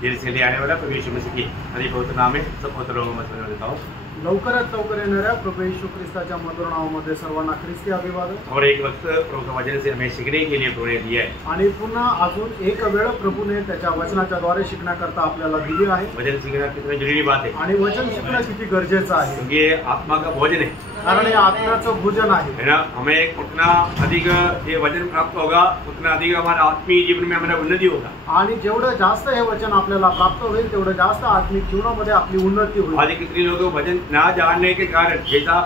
देर से ले आने वाला प्रभु यीशु मसीह की अति पवित्र नाम में सब पवित्र लोगों में समझ देता हूँ। लवकरात लवकर येणाऱ्या प्रभू येशू ख्रिस्ताच्या मधुर नावामध्ये सर्वांना ख्रिस्ती अभिवादन। और एक वक्त प्रभु का वचन से हमें सीखने के लिए प्रभु ने दिया है। आणि पुन्हा अजून एक वेळ प्रभूने त्याच्या वचनाच्या द्वारे शिकण्याकरता आपल्याला दिली आहे। वचन सीखना कितना जरूरी बात है आणि वचन शिकणं किती गरजेचं आहे, क्योंकि ये आत्मा का भोजन है, कारण हे आत्म्याचं भोजन आहे ना। हमें उतना अधिक ये वचन प्राप्त होगा उतना अधिक हमारा आत्मीय जीवन में हमारा उन्नति होगा। आणि जेवढं जास्त हे वचन आपल्याला प्राप्त होईल तेवढं जास्त आत्मिक जीवनामध्ये आपली उन्नती होईल। आज कितने लोग वचन ना जानने के कारण, जैसा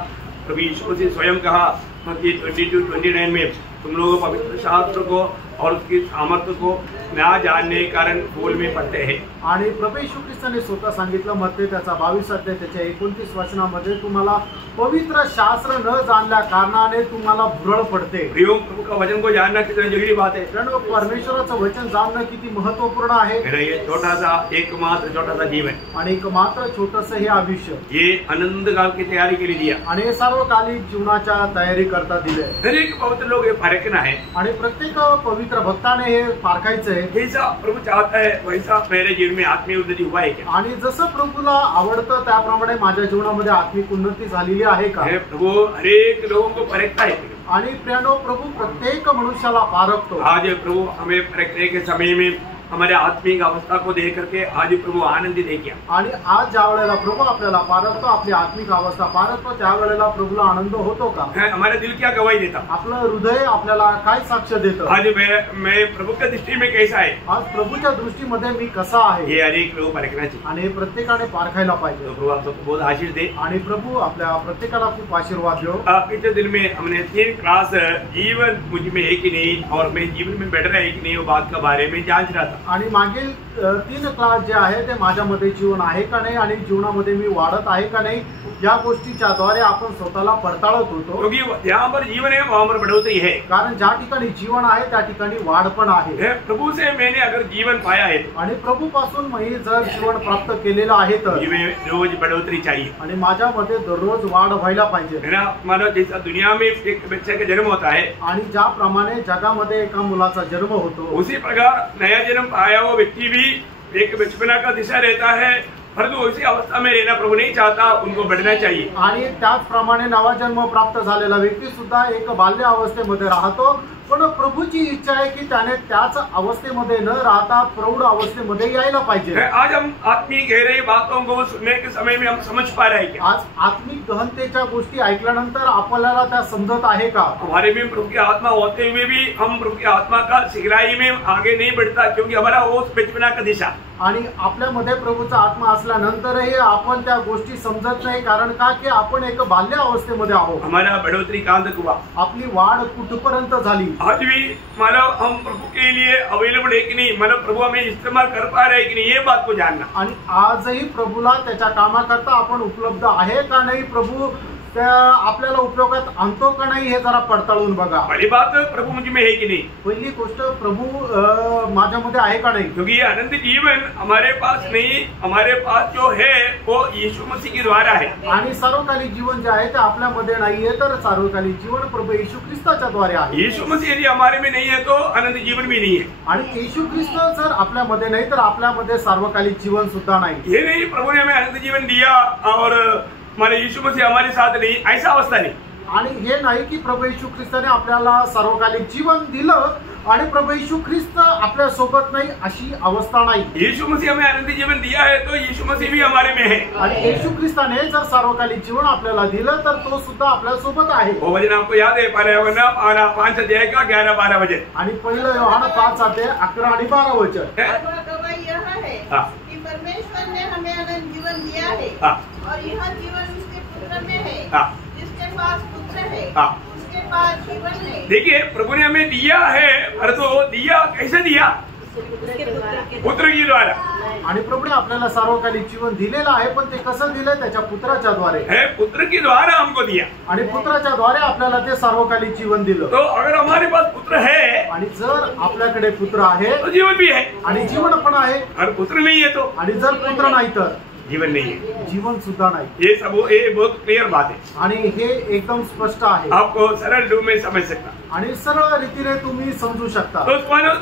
प्रभु यीशु मसीह स्वयं कहा कि 22-29 में तुम लोग पवित्र शास्त्र को और उसकी सामर्थ्य को ना जानने के कारण भूल में पड़ते हैं। आणि प्रभू येशू ख्रिस्ताने स्वतः सांगितलं मत्ते त्याचा 22 अध्याय त्याच्या 29 वचनामध्ये तुम्हाला पवित्र शास्त्र न जाणल्या कारणाने तुम्हाला भुरळ पडते। प्रियो, प्रभु का वचन को जानना कितना जरूरी बात है। कारण परमेश्वराचं वचन जाणणं किती महत्त्वपूर्ण आहे। ये छोटा सा एकमात्र छोटा सा जीवन आणि एक मात्र छोटंसं हे आयुष्य ये अनंत काल की तैयारी के लिए दिया आणि हे सार्वकालिक जीवनाच्या तयारी करता दिले। हर एक पवित्र लोग ये परखना है आणि प्रत्येक पवित्र भक्ताने हे पारखायचं आहे। जैसा प्रभु चाहता है वैसा मेरे जीवन में आत्मीय उन्नति हुआ है क्या? आणि जसं प्रभूला आवडतं त्याप्रमाणे माझ्या जीवनामध्ये आत्मिक उन्नती झालेली आहे का? प्रभु हर एक लोगों को परखता है। आणि प्रियानो, प्रभू प्रत्येक मनुष्याला पारखतो। आज प्रभु हमें परखने के समय में हमारे आत्मिक अवस्था को देख करके आज प्रभु आनंदित है क्या? आणि आज ज्या वेळेला प्रभू आपल्याला पारखतो, आपली आत्मिक अवस्था पारखतो, त्या वेळेला प्रभूला आनंद होतो का? हमारा दिल क्या गवाही देता? आपलं हृदय आपल्याला काय साक्ष देतं? आज मैं प्रभु की दृष्टि में कैसा है? आज प्रभूच्या दृष्टीमध्ये मी कसा आहे ये अनेक लोग परखना चाहिए आणि हे प्रत्येकाने पारखायला पाहिजे। तो प्रभु आप सबको बहुत आशीष दे आणि प्रभू आपल्या प्रत्येकाला खूप आशीर्वाद देव। पिछले दिन में हमने 3 क्लास जीवन मुझ में है कि नहीं और मैं जीवन में बेटर है कि नहीं वो बात के बारे में जांच रहा था। आणि मागील 3 क्लास जे आहे ते माझ्यामध्ये जीवन आहे का नाही आणि जीवनामध्ये मी वाढत आहे का नाही या गोष्टीच्या द्वारे आपण स्वतःला पडताळत होतो। क्योंकि यहाँ पर जीवन है वहाँ पर बढ़ोतरी है, कारण ज्या ठिकाणी जीवन आहे त्या ठिकाणी वाढ पण आहे। प्रभु से मैंने अगर जीवन पाया है आणि प्रभू पासून मी जर जीवन प्राप्त केलेलं आहे तर रोज बढ़ोतरी चाहिए आणि माझ्यामध्ये दररोज वाढ व्हायला पाहिजे है ना। मानो जैसा दुनिया में एक बच्चे का जन्म होता है आणि ज्याप्रमाणे जगामध्ये एका मुलाचा जन्म होतो उसी प्रकार नया जन्म पाया वो व्यक्ति भी एक बचपना का दिशा रहता है, परंतु उसी अवस्था में रहना प्रभु नहीं चाहता, उनको बढ़ना चाहिए। आणि त्याचप्रमाणे नवा जन्म प्राप्त झालेला व्यक्ती सुद्धा एक बाल्य अवस्थेमध्ये राहतो, पण प्रभूची इच्छा आहे की त्याने त्याच अवस्थेमध्ये न राहता प्रौढ अवस्थेमध्ये यायला पाहिजे। आज हम आत्मिक गहरी बातों को सुनने के समय में हम समझ पा रहे हैं? आज आत्मिक गहनतेच्या गोष्टी ऐकल्यानंतर आपल्याला त्या समजत आहे का? हमारे में प्रभु की आत्मा होते हुए भी हम प्रभु की आत्मा का सिखलाई में आगे नहीं बढ़ता, क्योंकि हमारा वो बचपना का दिशा आणि आपल्यामध्ये प्रभूचा आत्मा असल्यानंतरही आपण त्या गोष्टी समजत नाही, कारण का की आपण एक बाल्य अवस्थेमध्ये आहोत। हमारा बढ़ोतरी कहाँ तक हुआ? आपली वाढ कुठपर्यंत झाली? आज भी मतलब हम प्रभु के लिए अवेलेबल है कि नहीं, मतलब प्रभु हमें इस्तेमाल कर पा रहे हैं कि नहीं, ये बात को जानना। आणि आजही प्रभूला त्याच्या कामाकरता आपण उपलब्ध आहे का नाही, प्रभू त्या आपल्याला उपयोगात आणतो का नाही हे जरा पडताळून बघा। पहली बात प्रभु मुझ में है कि नहीं, पहिली गोष्ट प्रभू माझ्यामध्ये आहे का नाही, क्योंकि ये अनंत जीवन हमारे पास नहीं, हमारे पास जो है वो यीशु मसीह के द्वारा है। आणि सार्वकालिक जीवन जे आहे ते आपल्यामध्ये नाहीये, तर सार्वकालिक जीवन प्रभू येशू ख्रिस्ताच्या द्वारे आहे। यीशु मसीह यदि हमारे में नहीं है तो अनंत जीवन भी नहीं है। आणि येशू ख्रिस्त जर आपल्यामध्ये नाही तर आपल्यामध्ये सार्वकालिक जीवन सुद्धा नाही। ये नहीं प्रभु ने हमें अनंत जीवन दिया और हमारे यीशु मसीह हमारे साथ नहीं, ऐसा अवस्था नहीं। आणि हे नाही की प्रभू येशू ख्रिस्ताने आपल्याला सार्वकालिक जीवन दिलं आणि प्रभू येशू ख्रिस्त आपल्या सोबत नाही अशी अवस्था नाही। यीशु मसीह हमें अनंत जीवन दिया है तो यीशु मसीह भी हमारे में है। आणि येशू ख्रिस्ताने जर सार्वकालिक जीवन आपल्याला दिलं तर तो सुद्धा आपल्या सोबत आहे। वो वचन आपको याद है? 5 अध्याय का 11-12 वचन। आणि पहिलं योहान 5 अध्याय 11 आणि 12 वचन। गवाही यह है कि परमेश्वर ने हमें अनंत जीवन दिया है और यह जीवन उसके पुत्र में है, जिसके पास पुत्र है उसके पास जीवन है। देखिए प्रभु ने हमें दिया है, परंतु दिया कैसे दिया? पुत्र की द्वारा। आणि प्रभूने आपल्याला सार्वकालिक जीवन दिलेलं आहे, पण ते कसं दिलं? त्याच्या पुत्राच्या द्वारे है, पुत्र की द्वारा हमको दिया आणि पुत्राच्या द्वारे आपल्याला ते सार्वकालिक जीवन दिलं। तो अगर हमारे पास पुत्र है आणि जर आपल्याकडे पुत्र आहे तो जीवन भी है, आणि जीवन पण आहे, और पुत्र नहीं है तो आणि जर पुत्र नाही तर जीवन नहीं है, जीवन सुद्धा नाही। ये बहुत क्लियर बात है आणि हे एकदम स्पष्ट आहे, आपको सरल रूप में समझ सकता। आणि सरळ रीतीने तुम्ही समजू शकता। तो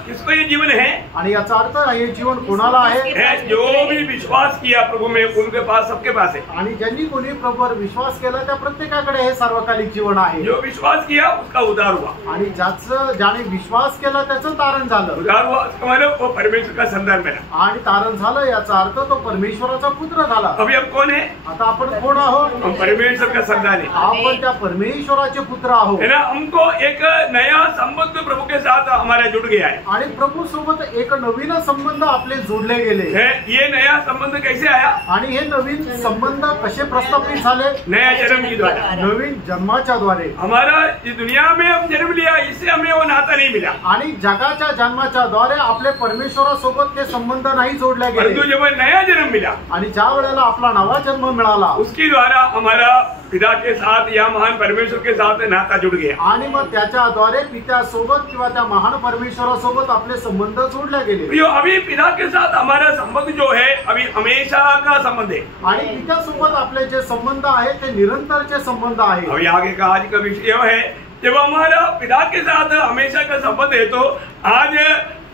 किसको ये जीवन है? आणि याचा अर्थ हे जीवन कोणाला आहे? जो भी विश्वास किया प्रभु में उनके पास, सबके पास है। आणि ज्यांनी कोणी प्रभूवर विश्वास केला त्या प्रत्येकाकडे हे सार्वकालिक जीवन आहे। जो विश्वास किया उसका उद्धार हुआ। आणि ज्याने विश्वास केला त्याचं तारण झालं। उद्धार हुआ उसका मतलब वो परमेश्वर का संतान बना। आणि तारण झालं याचा अर्थ तो परमेश्वराचा पुत्र झाला। अभी हम कौन है? आता आपण कोण आहोत? हम परमेश्वर का संतान है। आपण त्या परमेश्वराचे पुत्र आहोत। है ना? हमको एक नया संबंध प्रभु के साथ हमारा जुड़ गया है। आणि प्रभू सोबत एक नवीन संबंध आपले जोडले गेले। ये नया संबंध कैसे आया? आणि हे नवीन संबंध कसे प्रस्थापित झाले? नया जन्म के द्वारा, नवीन जन्माच्या द्वारे। हमारा इस दुनिया में हम जन्म लिया, इससे हमें वो नाता नहीं मिला। आणि जगाच्या जन्माच्या द्वारे आपले परमेश्वरासोबत ते संबंध नाही जोडले गेले। परंतु जब नया जन्म मिला, आणि ज्या वेळेला आपला नवा जन्म मिळाला, उसके द्वारा हमारा पिता के साथ या महान परमेश्वर के साथ नाता जुड़ गया। आणि मग त्याच्याद्वारे पित्यासोबत किंवा त्या महान परमेश्वरासोबत आपले संबंध जोडले गेले। यो अभी पिता के साथ हमारा संबंध जो है अभी हमेशा का संबंध है। आणि पित्यासोबत आपले जे संबंध आहे ते निरंतरचे संबंध आहे। अभी आगे का आज का विषय है, जब हमारा पिता के साथ हमेशा का संबंध है, तो आज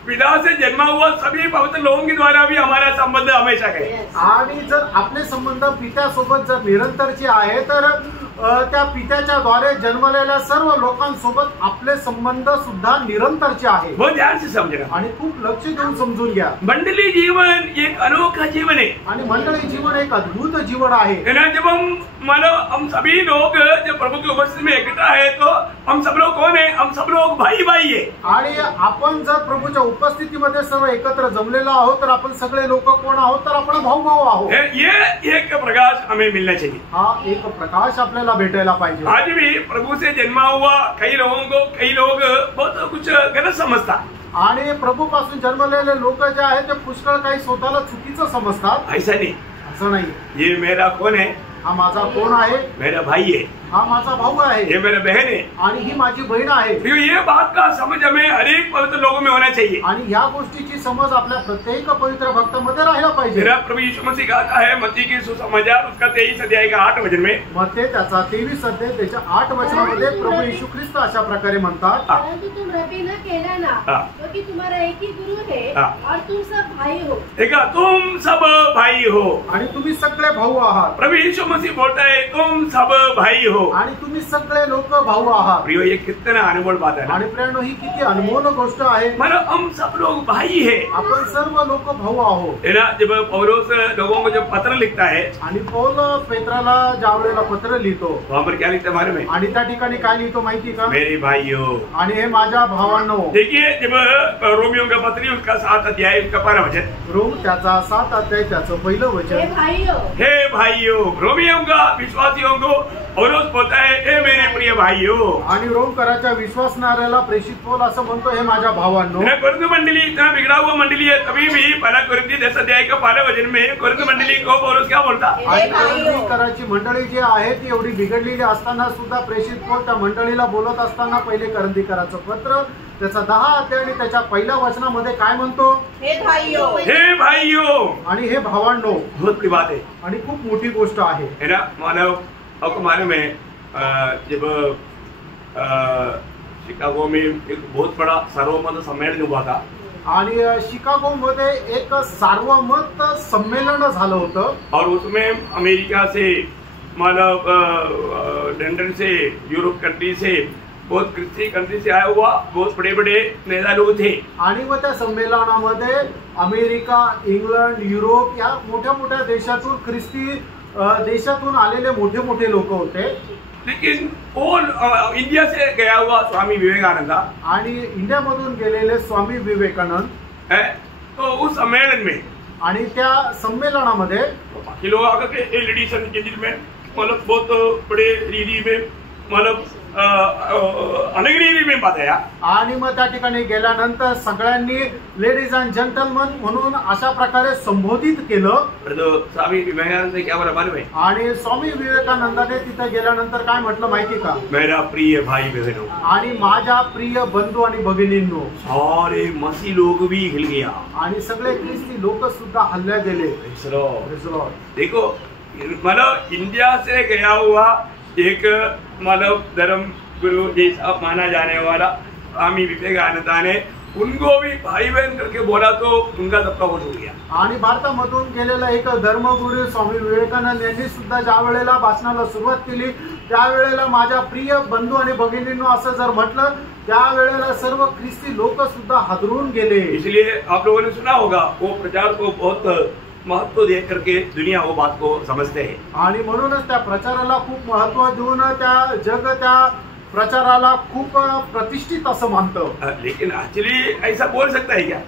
पिता से जन्मा हुआ सभी पवित्र लोगों के द्वारा भी हमारा संबंध हमेशा का है। आणि जर आपले संबंध पित्यासोबत जर निरंतरचे आहे तर त्या पित्याच्या द्वारे जन्मलेल्या सर्व लोकांसोबत आपले संबंध सुद्धा निरंतरचे आहे। बहुत ध्यान से समझना आणि खूप लक्ष देऊन समजून घ्या। मंडली जीवन एक अनोखा जीवन है। आणि मंडळी जीवन एक अद्भुत जीवन आहे। जब हम सभी लोग जब प्रभु की उपस्थिति में इकट्ठा है, तो हम सब लोग कौन है? हम सब लोग भाई भाई है। आणि आपण जर प्रभूच्या उपस्थितीमध्ये सर्व एकत्र जमलेलो आहोत तर आपण सगळे लोक कोण आहोत? तर आपण भाऊ भाऊ आहोत। ये एक प्रकाश हमें मिलना चाहिए। हा एक प्रकाश आपल्याला भेटायला पाहिजे। आज भी प्रभु से जन्मा हुआ कई लोग बहुत कुछ गलत समझता। आणि प्रभू पासून जन्मलेले लोक जे आहेत ते पुष्कळ काही स्वतःला चुकीचं समजतात। ऐसा नहीं, असं नाही। ये मेरा कौन है? हा माझा कोण आहे? मेरा भाई है। हा माझा भाऊ आहे। ये मेरा बहन है। आणि ही माझी बहीण आहे। ये बात का समझ हमें हर एक पवित्र लोगों में होना चाहिए। आणि या गोष्टीची समज आपल्या प्रत्येक पवित्र भक्तामध्ये राहायला पाहिजे। मेरा प्रभु यीशु मसीह कहता है मत्ती की सुसमाचार उसका 23 अध्याय का 8 वचन में, मत्ती त्याचा 23 अध्याय त्याच्या 8 वचनामध्ये प्रभु येशू ख्रिस्त अशा प्रकारे म्हणतात, परंतु तुम रबी न कहलाना, क्योंकि तुम्हारा एक ही गुरु है और तुम सब भाई हो। देखा, तुम सब भाई हो। आणि तुम्ही सगळे भाऊ आहात। प्रभु यीशु मसीह बोलता है तुम सब भाई हो। आणि तुम्ही सगळे लोक भाऊ आहात। प्रियो, ये कितना अनमोल बात है। आणि प्रियानो, ही किती अनमोल गोष्ट आहे। मतलब हम सब लोग भाई है। आपण सर्व लोक भाऊ आहोत। है ना? जब पौलुस लोगों को जब पत्र लिखता है, आणि पौल पेत्राला ज्यावेळेला पत्र लिहितो, वहां पर क्या लिखता है बारे में? आणि त्या ठिकाणी काय लिहितो माहिती का? मेरे भाइयों। आणि हे माझ्या भावांनो। देखिए, जब रोमियो का पत्री उसका 7 अध्याय उसका 12 वचन, रोम त्याचा 7 अध्याय त्याचं पहिलं वचन, हे भाइयों, रोमियो का विश्वासियों को पौलुस बोलता है हे मेरे प्रिय भाइयों। आणि रोमकराच्या विश्वासणाऱ्याला प्रेषित पौल असं म्हणतो, हे माझ्या भावांनो। कोरिन्थ मंडली इतना बिगड़ा हुआ मंडली है, तभी भी पहला कोरिन्थी 10 अध्याय का 12 वचन में कोरिन्थ मंडली को पौलुस क्या बोलता? कोरिन्थकराची मंडळी जी आहे ती एवढी बिघडलेली असताना सुद्धा प्रेषित पौल त्या मंडळीला बोलत असताना पहिले कोरिन्थीकराचं पत्र त्याचा 10 अध्याय आणि त्याच्या पहिल्या वचनामध्ये काय म्हणतो? हे भाइयों, हे भाइयों। आणि हे भावांनो, बहुत की बात है। आणि खूप मोठी गोष्ट आहे। है ना? मानव आपको मालूम है, जब शिकागो में एक बहुत बड़ा सार्वमत सम्मेलन हुआ था, आणि शिकागो मध्ये एक सार्वमत सम्मेलन झालं होतं, और उसमें अमेरिका से, मानव लंदन से, यूरोप कंट्री से, बहुत क्रिस्ती कंट्री से आया हुआ बहुत बड़े बड़े नेता लोग थे। आणि मग त्या संमेलनामध्ये अमेरिका, इंग्लंड, युरोप या मोठ्या मोठ्या देशातून ख्रिस्ती देशातून आलेले मोठे मोठे लोक होते। लेकिन वो इंडिया से गया हुआ स्वामी विवेकानंद, आणि इंडियामधून गेलेले स्वामी विवेकानंद है, तो उस सम्मेलन में, आणि त्या सम्मेलनामध्ये बाकी लोग आकर के लेडीज एंड जेंटलमैन, मतलब बहुत बड़े रीति में, मतलब अनेक रीति में बताया। आणि मग त्या ठिकाणी गेल्यानंतर सगळ्यांनी लेडीज अँड जेंटलमन म्हणून अशा प्रकारे संबोधित केलं। तो स्वामी विवेकानंद ने क्या बोला मालूम है? आणि स्वामी विवेकानंदाने तिथे गेल्यानंतर काय म्हटलं माहिती का? मेरा प्रिय भाई बहनों, आणि माझ्या प्रिय बंधू आणि भगिनींनो, सारे मसीह लोग भी हिल गया, आणि सगळे ख्रिस्ती लोक सुद्धा हल्ल्या गेले। देखो, मतलब इंडिया से गया हुआ एक मानव धर्म गुरु जैसा माना जाने वाला स्वामी विवेकानंद ने उनको भी भाई बहन करके बोला तो उनका सबका वोट हो गया। आणि भारतामधून गेलेला एक धर्मगुरू स्वामी विवेकानंद यांनी सुद्धा ज्या वेळेला भाषणाला सुरुवात केली त्यावेळेला माझ्या प्रिय बंधू आणि भगिनींनो असं जर म्हटलं त्यावेळेला सर्व ख्रिस्ती लोक सुद्धा हादरून गेले। इसलिए आप लोगों ने सुना होगा वो प्रचार को बहुत महत्व दे करके दुनिया वो बात को समझते हैं आणि म्हणूनच त्या प्रचाराला खूप महत्व देऊन त्या प्रचाराला खूप प्रतिष्ठित असं मानतं। लेकिन एक्चुअली ऐसा बोल सकता है क्या?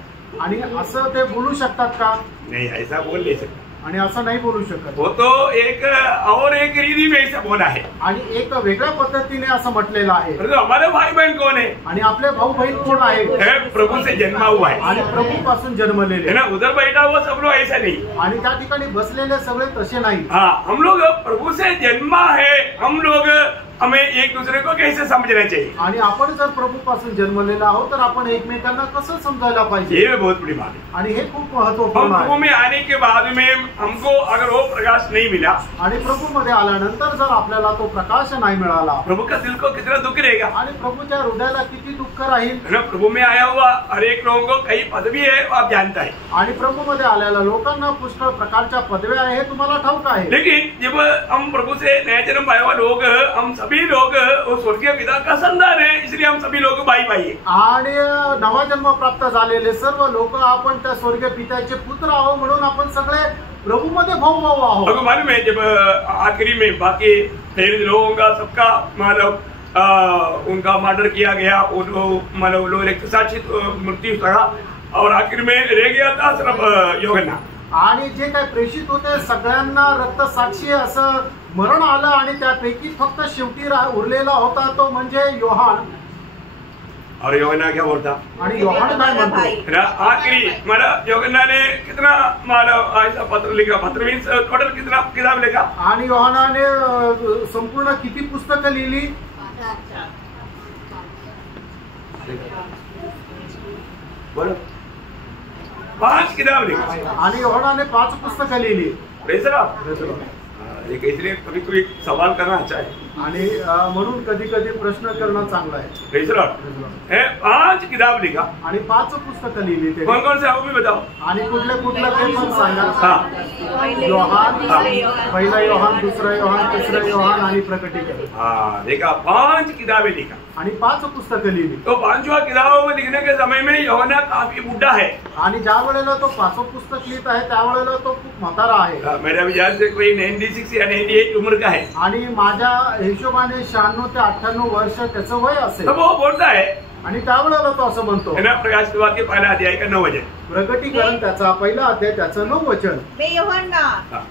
आणि असं ते बोलू शकतात का? नहीं, ऐसा बोल नहीं सकता। आणि असं नाही बोलू शकत। वो तो एक और एक रीति में ऐसा बोला है आणि एक वेगळ्या पद्धतीने असं म्हटलेलं आहे। तो हमारे भाई बहन कौन है? आणि आपले भाऊ बहीण कोण आहे? प्रभु से जन्मा हुआ है आणि प्रभू पासून जन्मलेले है ना। उधर बैठा हुआ सब लोग ऐसा नहीं, आणि त्या ठिकाणी बसलेले सगळे तसे नाही। हाँ, हम लोग प्रभु से जन्मा है, हम लोग हमें एक दूसरे को कैसे समझना चाहिए। आणि आपण जर प्रभू पासून जन्मलेला आहोत तर आपण एकमेकांना कसं समजायला पाहिजे ये बहुत बड़ी बात है। आणि हे खूप हम महत्वपूर्ण प्रभु आहे। में आने के बाद में हमको अगर वो प्रकाश नहीं मिला, आणि प्रभू मध्ये आल्यानंतर जर आपल्याला तो प्रकाश नाही मिळाला प्रभु का दिल को कितना दुख रहेगा आणि प्रभूच्या हृदयाला किती दुःख राहील। है ना। प्रभु में आया हुआ हर एक लोगों को कई पदवी है आप जानता है, आणि प्रभू मध्ये आलेल्या लोकांना पुष्कळ प्रकारच्या पदव्या आहे हे तुम्हाला ठाऊक आहे। लेकिन जब हम प्रभु से नया जन्म पाया हुआ लोग हम सभी लोग वो स्वर्गीय पिता का संतान है, इसलिए हम सभी लोग भाई भाई है। आणि नवा जन्म प्राप्त झालेले सर्व लोक आपण त्या स्वर्गीय पित्याचे पुत्र आहोत म्हणून आपण सगळे प्रभु मध्ये भाऊ भाऊ आहोत। आपको मालूम है जब आखिरी में बाकी तेरे लोगों का सबका मतलब उनका मर्डर किया गया, मतलब लोग रक्तसाक्षी मृत्यु सड़ा और आखिर में रह गया था सिर्फ यूहन्ना। आणि जे काही प्रेषित होते सगळ्यांना रक्तसाक्षी असं मरण आलं आणि त्यापैकी फक्त शेवटी उरलेला होता तो म्हणजे योहान। और यूहन्ना क्या बोलता? आणि योहान काय म्हणतो? आखिरी मतलब यूहन्ना ने कितना मतलब ऐसा पत्र लिखा, पत्र मीन्स टोटल कितना किताब लिखा? आणि योहानाने संपूर्ण किती पुस्तकं लिहिली? बोलो 5 किताब लिखी। आणि योहानाने 5 पुस्तकं लिहिली। Praise the Lord. एक इसलिए कभी कोई सवाल करना अच्छा है आणि म्हणून कधी कधी प्रश्न करणं चांगलं आहे। Praise the Lord. 5 किताब लिखा आणि 5 पुस्तकं लिहिली ते। कौन कौन से वो भी बताओ। आणि कुठले ते पण सांगा। हाँ, योहान, पहिला योहान, दुसरा योहान, तिसरा योहान आणि प्रकटीकरण। हाँ देखा 5 किताबें लिखा आणि 5 पुस्तकं लिहिली। तो 5वां किताबों में लिखने के समय में यूहन्ना काफी बुढ़ा है। आणि ज्या वेळेला तो 5वं पुस्तक लिहित आहे त्यावेळेला तो खूप म्हातारा आहे। मेरा विचार से कोई 96 या 98 उम्र का है। आणि माझ्या हिशोबाने 96 ते 98 वर्ष त्याचं वय असेल। तो वो बोलता है आणि त्यावेळेला तो असं म्हणतो है ना। प्रकाश के के पहला अध्याय का 9 वचन, प्रकटीकरण त्याचा पहिला अध्याय त्याचं 9 वचन। मैं यूहन्ना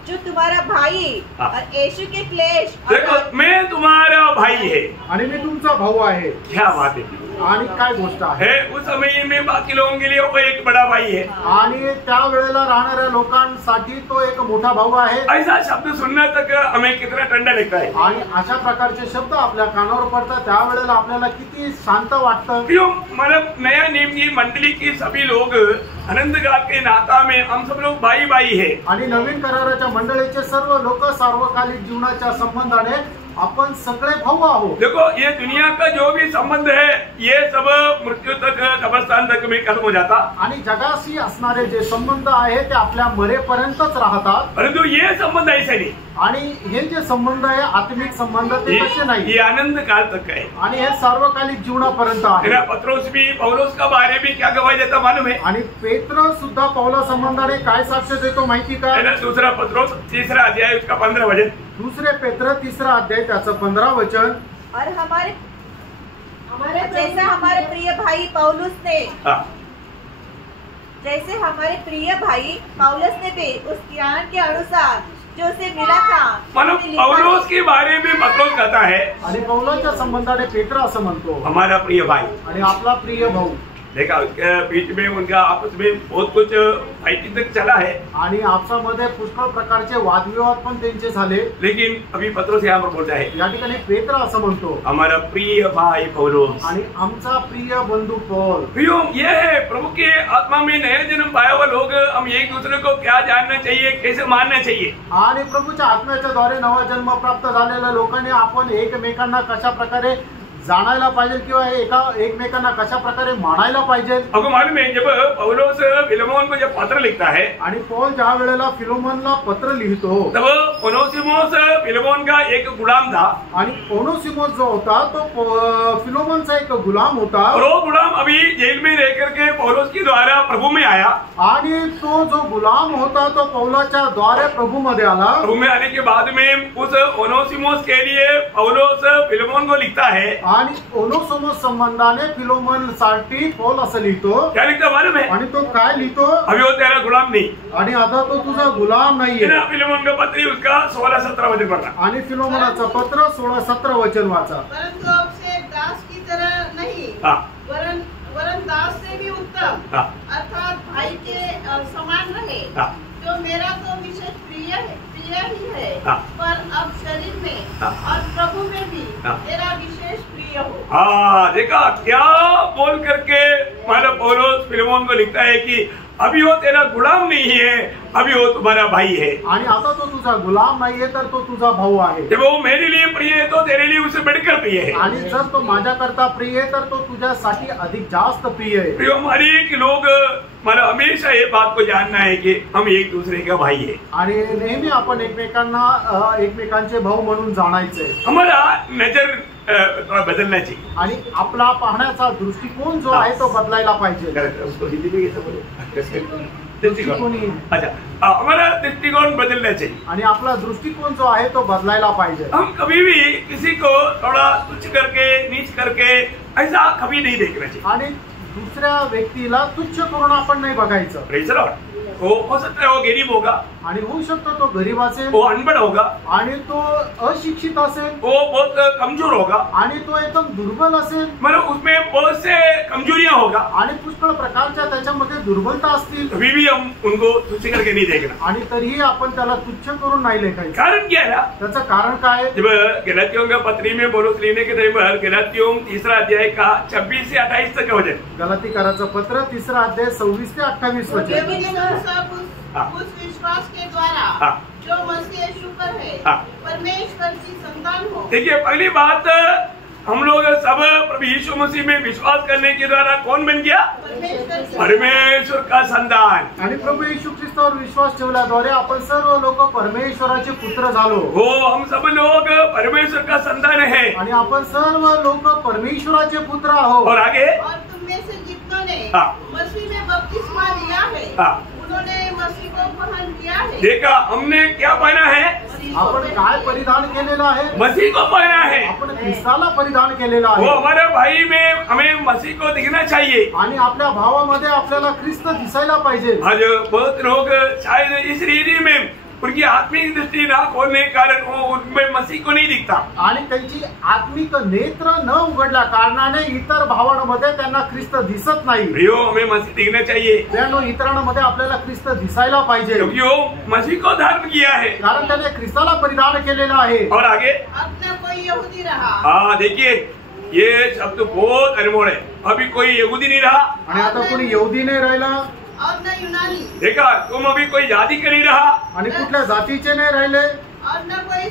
जो तुम्हारा भाई और यीशु के क्लेश देखो मैं तुम्हारा भाई है। आणि मी तुमचा भाऊ आहे। क्या बात है। आणि काय गोष्ट आहे? उस समय में बाकी लोगों के लिए वो एक बड़ा भाई है। आणि त्या वेळेला राहणाऱ्या लोकांसाठी तो एक मोठा भाऊ आहे। ऐसा शब्द सुनने तक हमें कितना ठंडा लगता है। आणि अशा प्रकारचे शब्द आपल्या कानावर पडतात त्यावेळेला आपल्याला किती शांत वाटतं। क्यों मतलब नया नियम की मंडली की सभी लोग अनंत काल के नाता में हम सब लोग भाई भाई है। आणि नवीन कराराच्या मंडळीचे सर्व लोक सार्वकालिक जीवनाच्या संबंधाने आपण सगळे भाऊ आहोत। देखो ये दुनिया का जो भी संबंध है ये सब मृत्यू तक कब्रस्तान तक में खत्म हो जाता। आणि जगाशी असणारे जे संबंध आहे ते आपल्या मरेपर्यंतच राहतात। परंतु ये संबंध ऐसे नहीं। आणि हे जे संबंध आहे आत्मिक संबंध ते तसे नाही। ये आनंद काल तक है आणि हे सार्वकालिक जीवनापर्यंत आहे। पत्रोस भी पौलुस का बारे में क्या गवाही देता मालूम है? आणि पेत्र सुद्धा पौला संबंधाने काय साक्ष देतो माहिती का? दूसरा पत्रोस 3रा अध्याय उसका 15 वचन। दूसरे पेत्र 3रा अध्याय त्याचं 15 वचन। और हमारे जैसा हमारे प्रिय भाई पौलुस ने जैसे हमारे प्रिय भाई पौलुस ने भी उस ज्ञान के अनुसार जो उसे मिला था मतलब पौलुस के बारे में पत्रोस कहता है। आणि पौलाच्या संबंधाने पेत्र असं म्हणतो हमारा प्रिय भाई। आणि आपला प्रिय भाऊ। देखा उसके बीच में उनका आपस में बहुत कुछ फाइटिंग तक चला है। आणि आपसामध्ये पुष्कळ प्रकारचे वादविवाद पण त्यांचे झाले। लेकिन अभी पत्रोस यहाँ पर बोलता है या ठिकाणी पेत्र असं म्हणतो हमारा प्रिय भाई पौलुस। आणि आमचा प्रिय बंधू पौल। प्रियो ये है प्रभु के आत्मा में नया जन्म पाया हुआ लोग हम एक दूसरे को क्या जानना चाहिए, कैसे मानना चाहिए। आणि प्रभूच्या आत्म्याच्या द्वारे नवा जन्म प्राप्त झालेल्या लोकांनी आपण एकमेकांना कशा प्रकारे जाणायला पाहिजे किंवा एकमेकांना कशा प्रकारे मानायला पाहिजे। आपको मालूम है जब पौलुस फिलेमोन को जब पत्र लिखता है आणि पौल ज्या वेळेला फिलोमोनला पत्र लिहितो तब ओनेसिमोस फिलेमोन का एक गुलाम था आणि ओनेसिमोस जो होता तो फिलोमोनचा एक गुलाम होता और वो गुलाम अभी जेल में रह करके पौलुस के द्वारा प्रभु में आया आणि तो जो गुलाम होता तो पौलाच्या द्वारे प्रभु मध्ये आला। प्रभु में आने के बाद में उस ओनेसिमोस के लिए पौलुस फिलेमोन को लिखता है आणि ओनेसिमोस संबंधाने फिलोमोन साठी पौल असं लिहितो। क्या लिखता मालूम है? आणि तो काय लिहितो? अभी वो तेरा गुलाम नहीं आणि आता तो तुझा गुलाम नाहीये। फिलेमोन का पत्र उसका 16-17 वचन पढ़ना आणि फिलोमोनाचं पत्र 16-17 वचन वाचा। परंतु आपसे दास की तरह नहीं वरन दास से भी उत्तम अर्थात भाई के समान रहे जो मेरा तो विशेष प्रिय ही है पर अब शरीर में और प्रभु में भी मेरा विशेष प्रिय हो। हाँ देखा क्या बोल करके मतलब पौलुस फिलेमोन को लिखता है कि अभी वो तेरा गुलाम नहीं है अभी वो तुम्हारा भाई है आणि आता तो तुझा गुलाम नाहीये तर तो तुझा भाऊ आहे। जब वो मेरे लिए प्रिय है तो तेरे लिए उससे बढ़कर प्रिय है आणि जर तो माझ्याकरता प्रिय आहे तर तो तुझ्यासाठी अधिक जास्त प्रिय आहे। प्रिय हमारे कि लोग मतलब हमेशा ये बात को जानना है कि हम एक दूसरे का भाई है आणि नेहमी आपण एकमेकांचे भाऊ म्हणून जाणायचंय। हमारा नजर थोड़ा बदलना चाहिए आणि आपला पाहण्याचा दृष्टिकोन जो आहे तो बदलायला पाहिजे। उसको हिंदी में कैसे बोले? दृष्टिकोन अच्छा हमारा दृष्टिकोन बदलना चाहिए आणि आपला दृष्टिकोन जो आहे तो बदलायला पाहिजे। हम कभी भी किसी को थोड़ा तुच्छ करके नीच करके ऐसा कभी नहीं देखना चाहिए आणि दुसऱ्या व्यक्तीला तुच्छ करून आपण नाही बघायचं। Praise the Lord. वो हो सकता है वो गरीब होगा आणि होऊ शकतो तो गरीब असेल वो अनपढ़ होगा आणि तो अशिक्षित असेल वो बहुत कमजोर होगा आणि तो एकदम दुर्बल असेल मतलब उसमें बहुत से कमजोरियां होगा आणि पुष्कळ प्रकारच्या त्याच्यामध्ये दुर्बलता असतील कभी भी हम उनको तुच्छ करके नहीं देखना आणि तरीही आपण त्याला तुच्छ करून नाही लेखायचं। कारण क्या है त्याचं कारण काय? जब गलातियों का पत्री में पौलुस लिखने के टाइम पर गलातियों 3 अध्याय का 26 से 28 तक का वचन गलातीकाराचं पत्र 3 अध्याय 26 ते 28 वचन उस विश्वास के द्वारा जो मसीह यीशु पर है परमेश्वर की संतान हो। देखिए पहली बात हम लोग सब प्रभु यीशु मसीह में विश्वास करने के द्वारा कौन बन गया? परमेश्वर का संतान। आणि प्रभू येशू ख्रिस्तावर विश्वास ठेवल्याद्वारे आपण सर्व लोक परमेश्वराचे पुत्र झालो। हो हम सब लोग परमेश्वर का संतान है आणि आपण सर्व लोक परमेश्वराचे पुत्र आहोत। और आगे और तुम में से जितनों ने मसीह में बपतिस्मा लिया है उन्होंने मसीह को ग्रहण किया है। देखा हमने क्या पहना है? आपण काय परिधान केलेलं आहे? मसीह को पहना है। आपण ख्रिस्ताला परिधान केलेलं वो आहे। हमारे भाई में हमें मसीह को दिखना चाहिए आणि आपल्या भावामध्ये आपल्याला ख्रिस्त दिसायला पाहिजे। आज बहुत लोग शायद इस रीति में उनकी आत्मिक दृष्टि ना खोलने के कारण वो उनमें मसीह को नहीं दिखता आणि त्यांची आत्मिक नेत्र न उघडल्या कारणाने इतर भावांमध्ये त्यांना ख्रिस्त दिसत नाही। प्रियो हमें मसीह दिखना चाहिए त्यानो इतरांमध्ये आपल्याला ख्रिस्त दिसायला पाहिजे क्योंकि वो मसीह को धारण किया है कारण त्याने ख्रिस्ताला परिधान केलेलं आहे। और आगे अपना कोई यहूदी रहा। हाँ देखिए ये शब्द बहुत अनमोल है। अभी कोई यहूदी नहीं रहा आणि आता कोणी यहूदी नाही राहिला और न यूनानी। देखा तुम अभी कोई जाति का नहीं रहा आणि कुठल्या जातीचे नाही राहिले और न कोई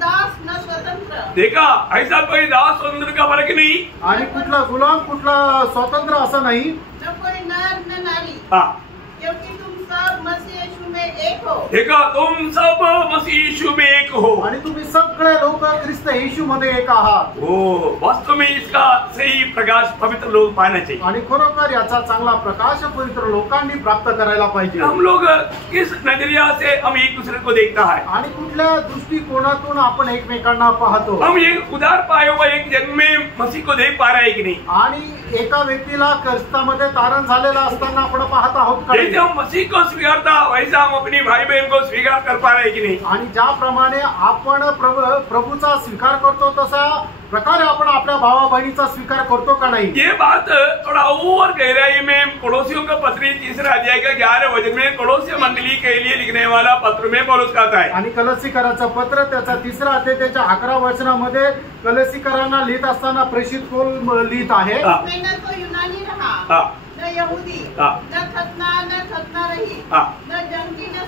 दास न स्वतंत्र। देखा ऐसा कोई दास स्वतंत्र का फर्क नहीं आणि कुठला गुलाम कुठला स्वतंत्र असं नाही न कोई नर न नारी हाँ क्योंकि तुम सब मसीह यीशु में एक हो। देखा तुम सब मसीह यीशु में एक हो आणि तुम्ही सगळे लोक ख्रिस्त येशू मध्ये एक आहात। ओ वास्तव में इसका सही प्रकाश पवित्र लोग पाना चाहिए आणि खरोखर याचा चांगला प्रकाश पवित्र लोकांनी प्राप्त करायला पाहिजे। हम लोग किस नजरिया से हम एक दूसरे को देखता है आणि कुठल्या दृष्टिकोनातून आपण एकमेकांना पाहतो। हम एक उधार पाया हुआ एक जन्म में मसीह को देख पा रहे हैं कि नहीं आणि एका व्यक्तीला ख्रिस्तामध्ये तारण झालेला असताना आपण पाहत आहोत का? जैसे हम मसीह को स्वीकारता वैसा हम अपनी भाई बहन को स्वीकार कर पा रहे हैं कि नहीं? आणि ज्याप्रमाणे आपण प्रभूचा स्वीकार करतो तसा प्रकारे आपण आपल्या भावा बहिणीचा स्वीकार करतो का नाही? ये बात थोड़ा और गहराई में कोलोसियों का पत्र 3 अध्याय का 11 वचन में कोलोसी मंडली के लिए लिखने वाला पत्र में पौलुस कहता है आणि कलसीकराचं पत्र त्याचा 3 अध्याय त्याच्या 11 वचनामध्ये कलसीकरांना लिहित असताना प्रेषित पौल लिहित आहे न तो यूनानी रहा न यहूदी न खतना रही न जंगी न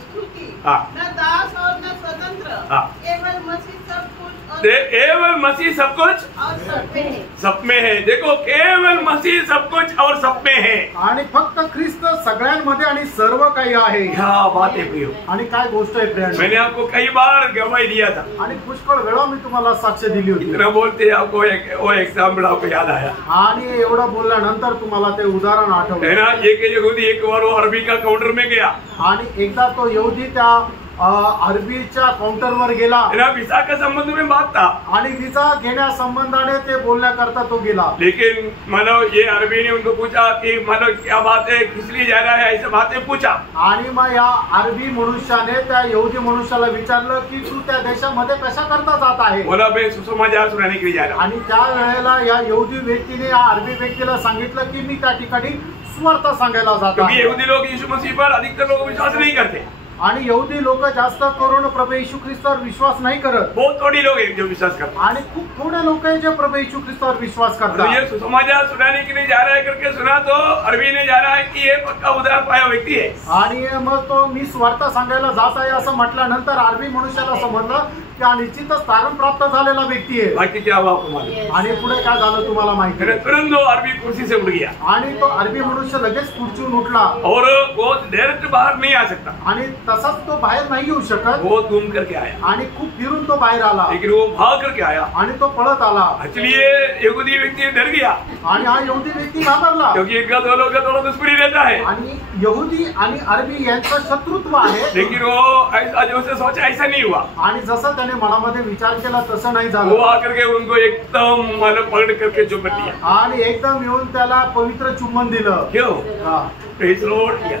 स्तुति न दास और न स्वतंत्र केवल मसीह सब कुछ केवल मसीह सब कुछ और सब में है। सब में है। देखो, केवल मसीह सब कुछ और सब में है। आणि फक्त ख्रिस्त सगळ्यांमध्ये आणि सर्व काही आहे। क्या बात है प्रियो, आणि काय गोष्ट आहे प्रिय, मैंने आपको कई बार गवाही दिया था आणि पुष्कळ वेळा मी तुम्हाला साक्ष दिली होती। इतना बोलते आपको वो एग्जाम्पल आपको याद आया आणि एवढं बोलल्यानंतर तुम्हाला ते उदाहरण है आठवलं ना। एक यहूदी एक बार वो अरबी का काउंटर में गया आणि एकदा तो यहूदी त्या अरबीच्या काउंटरवर गेला है ना, वीसा का संबंध में बात था, आणि विजा घेण्या संबंधाने ते बोलण्याकरता तो गेला। लेकिन मतलब ये अरबी ने उनको पूछा कि मतलब क्या बात है, किस लिए जा रहा है, ऐसे बातें पूछा। आणि मग या अरबी मनुष्याने त्या यहूदी मनुष्याला विचारलं की तू त्या देशामध्ये कशा करता जात आहे। बोला मैं सुसमाचार सुनाने के लिए जा रहा हूं। आणि त्या वेळेला या यहूदी व्यक्तीने या अरबी व्यक्तीला सांगितलं की मी त्या ठिकाणी सुवार्ता सांगायला जात क्योंकि आहे। यहूदी लोग यीशु मसीह पर अधिकतर लोग विश्वास नहीं करते, आणि यहूदी लोक जास्त करून प्रभू येशू ख्रिस्तावर विश्वास नाही करत, बहुत थोड़ी लोग हैं जो विश्वास करते हैं। आणि खूप थोडे लोक आहेत जे प्रभू येशू ख्रिस्तावर विश्वास तो करतात। ये सुसमाचार सुनाने के लिए जा रहा है करके सुना तो अरबी ने जा रहा है कि ये पक्का उधार पाया व्यक्ति है। आणि मग तो मी सुवार्ता सांगायला जात आहे असं म्हटल्यानंतर अरबी मनुष्याला समजलं की हा निश्चितच तारण प्राप्त झालेला व्यक्ती आहे। बाकी क्या हुआ आपको मालूम है? आणि पुढे काय झालं तुम्हाला माहिती आहे? तुरंत वो अरबी कुर्सी से उठ गया आणि तो अरबी मनुष्य लगेच खुर्चून उठला और वो डायरेक्ट बाहर नहीं आ सकता, आणि तसाच तो बाहेर नाही येऊ शकत, वो घूम करके आया, आणि खूप फिरून तो बाहेर आला लेकिन वो भाग करके आया। आणि तो पळत आला। इसलिए यहूदी व्यक्ति डर गया आणि हा यहूदी व्यक्ती घाबरला, क्योंकि एक दो लोग का थोड़ा दुश्मनी रहता है, आणि यहूदी आणि अरबी यांचं शत्रुत्व आहे। लेकिन वो ऐसा जो उसने सोचा ऐसा नहीं हुआ। आणि जसं त्याने मनामध्ये विचार केला तसं नाही वो झालं, आकर के उनको एकदम मतलब पकड़ करके चुप कर दिया। आणि एकदम येऊन त्याला पवित्र चुंबन दिलं। क्यों? हा, प्रेज लॉर्ड किया,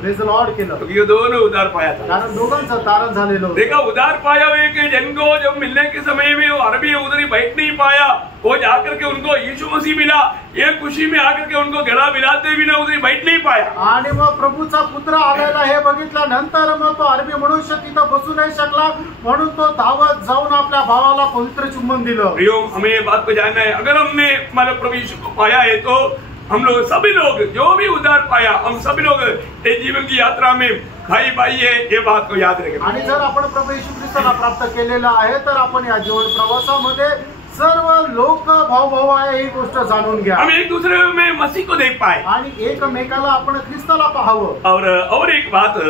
प्रेज द लॉर्ड केलं, क्योंकि ये दोनों उधार पाया था। कारण दोघांचं तारण झालेलं होतं। देखा, उधार पाया हुए के जन को जब मिलने के समय में वो अरबी उधर ही बैठ नहीं पाया, वो जाकर के उनको यीशु मसीह मिला, ये खुशी में आकर के उनको गला मिलाते बिना उधर ही बैठ नहीं पाया। आणि मग प्रभूचा पुत्र आलेला हे बघितल्यानंतर मग तो अरबी मनुष्य तिथं बसू नाही शकला, म्हणून तो धावत जाऊन आपल्या भावाला पवित्र चुंबन दिलं। प्रियो, हमें ये बात को जानना है, अगर हमने मतलब प्रभु यीशु को पाया है तो हम लोग सभी लोग जो भी उधार पाया, हम सभी लोग ये जीवन की यात्रा में भाई भाई है, ये बात को याद रखें। आणि जर आपण प्रभू येशू ख्रिस्ताला प्राप्त केलेला आहे तर आपण या जीवन प्रवासामध्ये सर्व लोक भाऊ भाऊ आहे ही गोष्ट जाणून घ्या। हम एक दूसरे में मसीह को देख पाए आणि एकमेकाला आपण ख्रिस्ताला पाहावं। और एक बात,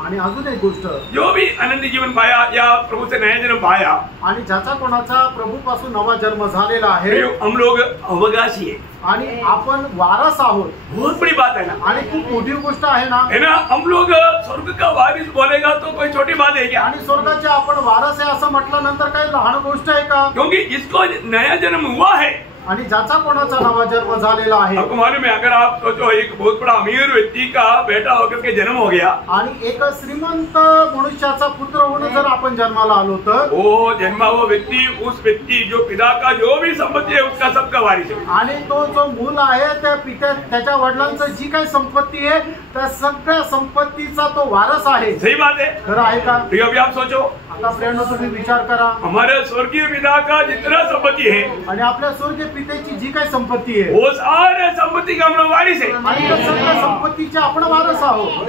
आणि अजून एक गोष्ट, जो भी आनंद जीवन पाया या प्रभु से नया जन्म पाया, आणि ज्याचा कोणाचा प्रभूपासून नवा जन्म झालेला आहे, हम लोग अवकाशी है, आणि आपण वारस आहोत। बहुत बड़ी बात है ना, आणि खूप मोठी गोष्ट आहे ना। है ना। हम लोग स्वर्ग का वारिस बोलेगा तो कोई छोटी बात है क्या? आणि स्वर्गाचे आपण वारस आहे असं म्हटल्यानंतर काही लहान गोष्ट आहे का? क्योंकि जिसको नया जन्म हुआ है, आणि ज्याचा कोणाचा नवा जन्म झालेला आहे, आपको मालूम है, अगर आप सोचो एक बहुत बड़ा अमीर व्यक्ति का बेटा होकर के जन्म हो गया, आणि एक श्रीमंत मनुष्याचा पुत्र होऊन जर आपण जन्माला आलो तर वो जन्मा हुआ व्यक्ति, उस व्यक्ति जो पिता का जो भी संपत्ति है उसका सबका वारिस है। आणि तो जो मूल आहे त्या त्याच्या वडिलांचं जी काही संपत्ती आहे त्या सगळ्या संपत्तीचा तो वारस आहे। सही बात है। खरं आहे का? तो अभी आप सोचो, आता प्रियांनो तुम्ही विचार करा, हमारे स्वर्गीय पिता का जितना संपत्ति है, आणि आपल्या स्वर्गीय पित्याची जी काही संपत्ती आहे, वो सारे संपत्ति का हम लोग वारिस है। आणि त्या सगळ्या संपत्तीचे आपण वारस आहोत।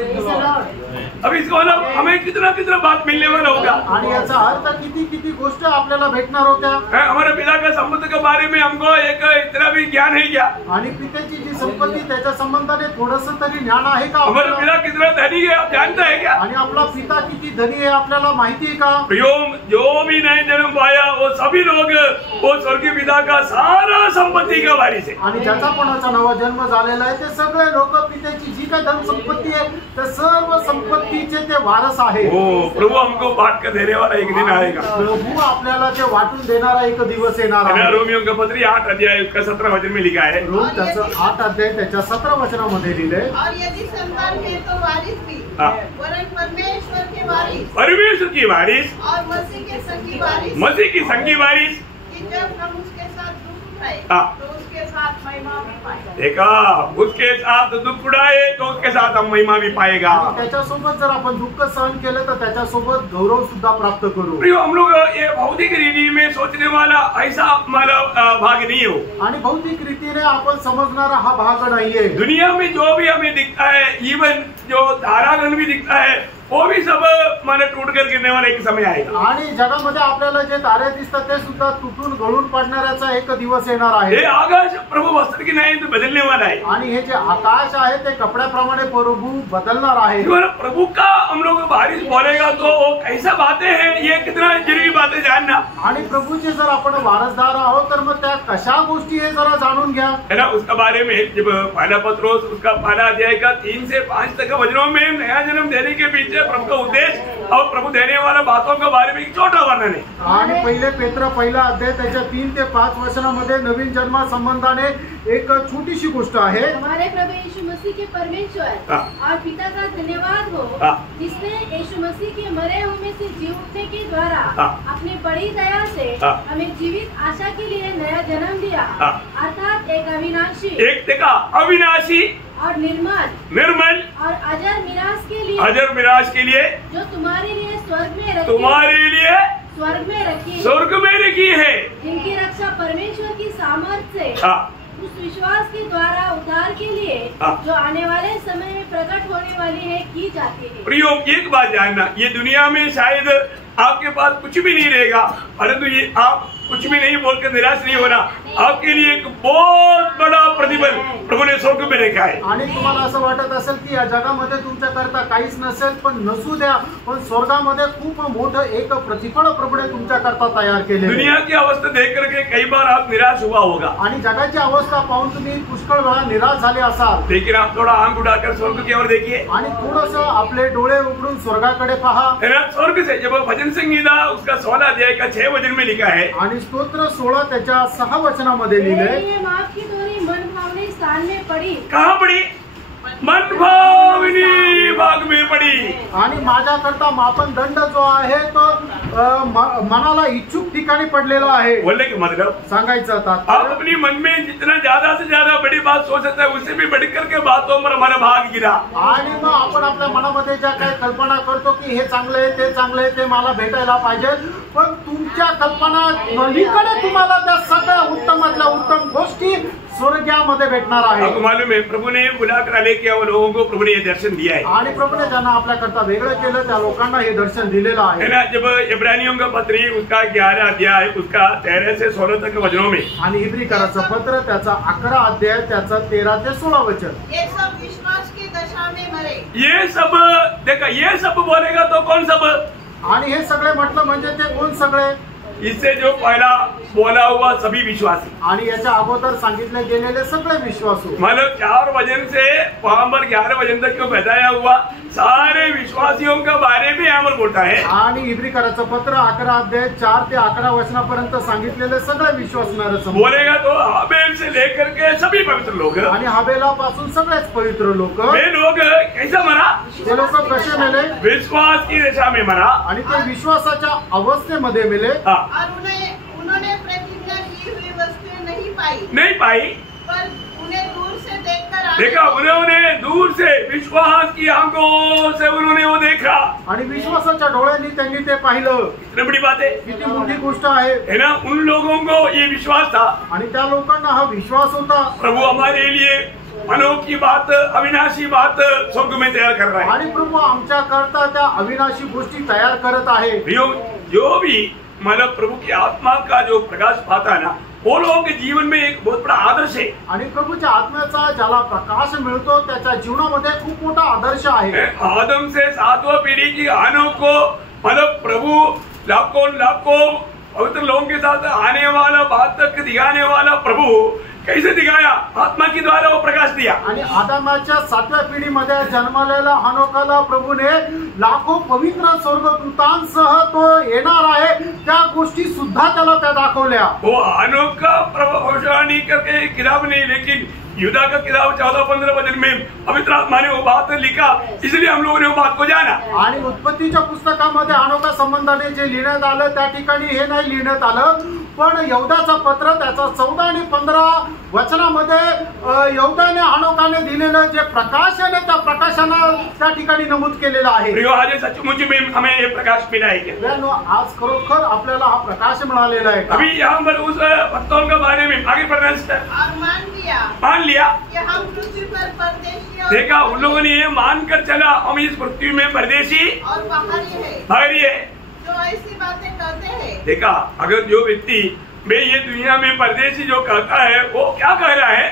अब इसको मतलब हमें कितना कितना बात मिलने वाला होगा। आणि याचा अर्थ किती किती गोष्ट आपल्याला भेटणार होत्या। हमारे पिता का संपत्ति के बारे में हमको एक इतना भी ज्ञान है क्या? आणि पित्याची जी संपत्ती त्याच्या संबंधाने थोडस तरी ज्ञान आहे का हमारे आपल्याला? पिता कितना धनी है आप जानते हैं क्या? आणि आपला पिता किती धनी आहे आपल्याला माहिती आहे का? जो भी नए जन्म पाया वो सभी लोग वो स्वर्गीय पिता का सारा संपत्ति का वारिस है। आणि ज्याचा कोणाचा नवा जन्म झालेला आहे ते सगळे लोक पित्याची जी काही धन संपत्ती आहे त्या सर्व संपत्तीचे ते वारस आहे। ओ प्रभु हमको बांट कर देने वाला एक दिन आएगा। प्रभू आपल्याला ते वाटून देणारा एक दिवस येणार आहे। रोमियो का पत्री 8 अध्याय उसका 17 वचन में लिखा है। रोम त्याचं 8 अध्याय त्याच्या 17 वचनामध्ये लिहिले, और यदि संतान है तो वारिस भी, हाँ। वरन परमेश्वर के वारिस परमेश्वर की वारिस, और मसीह के संगी वारिस, मसीह की संगी वारिस, कि जब हम उसके साथ दुख उठाए हाँ। तो उसके साथ महिमा भी पाए। देखा, उसके साथ दुख उड़ाए तो उसके साथ हम महिमा भी पाएगा। आणि त्याच्यासोबत जर आपण दुःख सहन केलं तर त्याच्यासोबत गौरव सुद्धा प्राप्त करू। प्रियो, हम लोग ये भौतिक रीति में सोचने वाला ऐसा मतलब भाग नहीं हो। आणि भौतिक रीतीने आपण समजणारा हा भाग नाहीये। दुनिया में जो भी हमें दिखता है, इवन जो तारागण भी दिखता है, वो भी सब माने टूट कर गिरने वाला एक समय आएगा। आणि जगामध्ये आपल्याला जे तारे दिसतात ते सुद्धा तुटून गळून पडणाऱ्याचा एक दिवस येणार आहे। ये आकाश प्रभु वस्त्र की नहीं तो बदलने वाला है। आणि हे जे आकाश आहे ते कपड्याप्रमाणे प्रभु बदलणार आहे। प्रभु का हम लोग बारिश बोलेगा तो कैसा बातें हैं, ये कितना जरूरी बातें जानना। आणि प्रभूचे जर आपण वारसदार आहोत तर मग त्या कशा गोष्टी हे जरा जाणून घ्या, है ना। उसका बारे में जब पहला पत्रोस उसका पहला अध्याय का 3 से 5 तक वचनों में नया जन्म देने के पीछे प्रभु का उद्देश्य और प्रभु देने वाला बातों के बारे में एक छोटा वर्णन है। आणि पहिले पेत्र पहिला अध्याय त्याच्या 3 ते 5 वचनामध्ये नवीन जन्मा संबंधाने एक छोटीशी गोष्ट आहे। हमारे प्रभु यीशु मसीह के परमेश्वर और पिता का धन्यवाद हो, जिसने यीशु मसीह के मरे हुए में से जी उठने के द्वारा अपनी बड़ी दया से हमें जीवित आशा के लिए नया जन्म दिया, अर्थात एक अविनाशी, एक देखा अविनाशी और निर्मल और अजर मिरास के लिए, अजर मिरास के लिए जो तुम्हारे लिए स्वर्ग में रखी, तुम्हारे लिए स्वर्ग में रखी, स्वर्ग में रखी है, जिनकी रक्षा परमेश्वर की सामर्थ्य से उस विश्वास के द्वारा उद्धार के लिए जो आने वाले समय में प्रकट होने वाली है की जाती है। प्रियो, एक बात जानना, ये दुनिया में शायद आपके पास कुछ भी नहीं रहेगा, परंतु ये आप कुछ भी नहीं बोलकर निराश नहीं होना, आपके लिए एक बहुत बड़ा प्रतिफल प्रभु ने स्वर्ग में रखा है। आणि तुम्हाला असं वाटत असेल की या जगामध्ये तुमच्या करता काहीच नसेल, पण नसू द्या, पण स्वर्गामध्ये खूप मोठं एक प्रतिफल प्रभूने तुमच्या करता तयार केले। दुनिया की अवस्था देख करके कई बार आप निराश हुआ होगा, आणि जगाची अवस्था पाहून तुम्ही पुष्कळ वेळा निराश झाले असाल, लेकिन आप थोड़ा आंख उठाकर स्वर्ग की ओर देखिए आणि थोडस आपले डोळे उघडून स्वर्गाकडे पहा। स्वर्ग से जब भजन संगीता उसका 16 अध्याय का 6 वचन में लिखा है, आणि स्तोत्र 16 त्याच्या 6 वचनामध्ये लिहिले, ये माफ की डोरी मन भावनी स्थान में पड़ी, कहाँ पड़ी? मन भावनी भाग में पड़ी। आणि माझ्याकरता मापन दंड जो आहे तो मनाला इच्छुक ठिकाणी पडलेला आहे। बोलने का मतलब सांगायचं आप आता अपनी मन में जितना ज्यादा से ज्यादा बड़ी बात सोच सकता है, उससे भी बढ़कर के बातों पर हमारा भाग गिरा। आणि मग आपण आपल्या मनामध्ये ज्या काही कल्पना करतो की हे चांगलं आहे, ते चांगलं आहे, ते मला भेटायला पाहिजे, पण तुमच्या कल्पना पलीकडे तुम्हाला त्या सगळ्या उत्तमातल्या उत्तम गोष्टी स्वर्गामध्ये भेटणार आहे। आपको मालूम है, प्रभु ने बुलाकर आलेख किया, वो लोगों को प्रभु ने ये दर्शन दिया है, आणि प्रभूने ज्यांना आपल्या करता वेगळं केलं त्या लोकांना हे दर्शन दिलेलं है आहे ना। जब इब्रानियों का पत्री उसका 11 अध्याय उसका 13 से 16 तक वचनों में, आणि इब्रिकराचं पत्र त्याचा 11 अध्याय त्याचा 13 ते 16 वचन, ये सब विश्वास की दशा में मरे। ये सब देखा, ये सब बोलेगा तो कौन सब? आणि हे सगळे म्हटलं म्हणजे ते कोण सगळे? इससे जो पहला बोला हुआ सभी विश्वासी, आणि याच्या अगोदर सांगितले गेलेले सगळे विश्वासू, मतलब 4 वचन से वहां पर 11 वचन तक जो बताया हुआ सारे विश्वासियों का बारे में यहाँ पर बोलता है। आणि इब्रिकराचं पत्र 11 अध्याय 4 ते 11 वचनापर्यंत सांगितलेले सगळे विश्वासणारे बोलेगा तो हाबेल से लेकर के सभी पवित्र लोग, आणि हाबेलापासून सगळेच पवित्र लोक, वे लोग कैसा मरा? ते लोक कसे मेले? विश्वास की दिशा में मरा, आणि ते विश्वासाच्या अवस्थेमध्ये मेले, और उन्होंने प्रतिज्ञा की हुई वस्तुएं नहीं पाई, पर उन्हें दूर से देखकर देखा, उन्होंने दूर से विश्वास की आंखों से उन्होंने वो देखा, आणि विश्वासाच्या डोळ्यांनी त्यांनी ते पाहिलं। इतनी बड़ी बात है, किती मोठी गोष्ट आहे, है ना। उन लोगों को ये विश्वास था, आणि त्या लोकांना हा विश्वास होता, प्रभु हमारे लिए अनोखी बात, अविनाशी बात स्वर्ग में तैयार कर रहा है। आणि प्रभू आमच्या करता त्या अविनाशी गोष्टी तयार करत आहे। जो भी मतलब प्रभु की आत्मा का जो प्रकाश पाता है ना, वो लोगों के जीवन में एक बहुत बड़ा आदर्श है। आणि प्रभूच्या आत्म्याचा ज्याला प्रकाश मिळतो त्याच्या जीवनामध्ये खूप मोठा आदर्श आहे। आदम से 7वीं पीढ़ी की आनों को मतलब प्रभु लाखों पवित्र लोगों के साथ आने वाला, बात तक दिखाने वाला प्रभु कैसे दिखाया? आत्मा के द्वारा वो प्रकाश दिया। आणि आदामाच्या 7व्या पिढीमध्ये जन्मलेला हनोकाला प्रभूने लाखो पवित्र स्वर्गदूतांसह तो येणार आहे त्या गोष्टी सुद्धा त्याला त्या दाखवल्या। वो हनोक का भविष्यवाणी करके किताब नहीं, लेकिन युदा का किताब 14-15 वचन में पवित्र आत्मा ने वो बात लिखा, इसलिए हम लोगों ने वो बात को जाना। आणि उत्पत्तीच्या पुस्तकामध्ये हनोका संबंधाने जे लिहिण्यात आलं त्या ठिकाणी हे नाही लिहिण्यात आलं, पण यहूदाचं पत्र त्याचा 14 आणि 15 वचनामध्ये यहूदाने हनोकाने दिलेलं जे प्रकाशन आहे त्या प्रकाशानं त्या ठिकाणी नमूद केलेलं आहे. प्रियो, आज सचमुच में हमें ये प्रकाश मिला है क्या? आज खरोखर आपल्याला हा प्रकाश मिळालेला आहे. अभी यहाँ पर उस भक्तों के बारे में आगे पढ़ना है। और मान लिया कि हम पृथ्वी पर परदेशी और देखा, उन लोगों ने ये मानकर चला हम इस पृथ्वी में परदेशी और बाहरी है। जो ऐसी बातें करते हैं। देखा, अगर जो व्यक्ति मैं ये दुनिया में परदेशी जो कहता है वो क्या कह रहा है?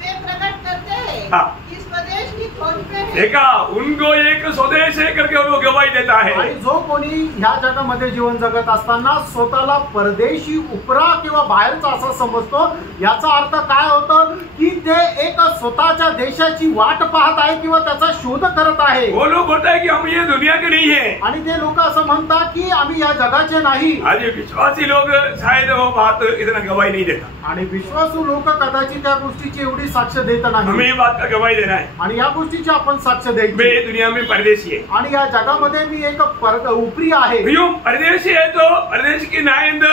वे प्रकट करते हैं इस स्वदेश की खोज में है। देखा, उनको एक स्वदेश है करके वो गवाही देता है। आणि जो कोणी ह्या जगामध्ये जीवन जगत असताना स्वतःला परदेशी उपरा किंवा बाहेरचा असं समजतो, याचा अर्थ काय होतं की ते एक स्वतःच्या देशाची वाट पाहत आहे किंवा त्याचा शोध करत आहे. वो लोग बोलता है कि हम ये दुनिया के नहीं है, आणि ते लोक असं म्हणतात की आम्ही या जगाचे नाही. आज विश्वासी लोग शायद वो बात इतना गवाही नहीं देता. आणि विश्वासू लोक कदाचित त्या गोष्टीची एवढी साक्ष देत नाही. हमें ये बात का गवाही देना है, आणि या गोष्टीची आपण साक्ष द्यायची. मैं ये दुनिया में परदेशी है आणि या जगामध्ये मी एक उपरी आहे. क्यों परदेशी है? तो परदेश की नायंद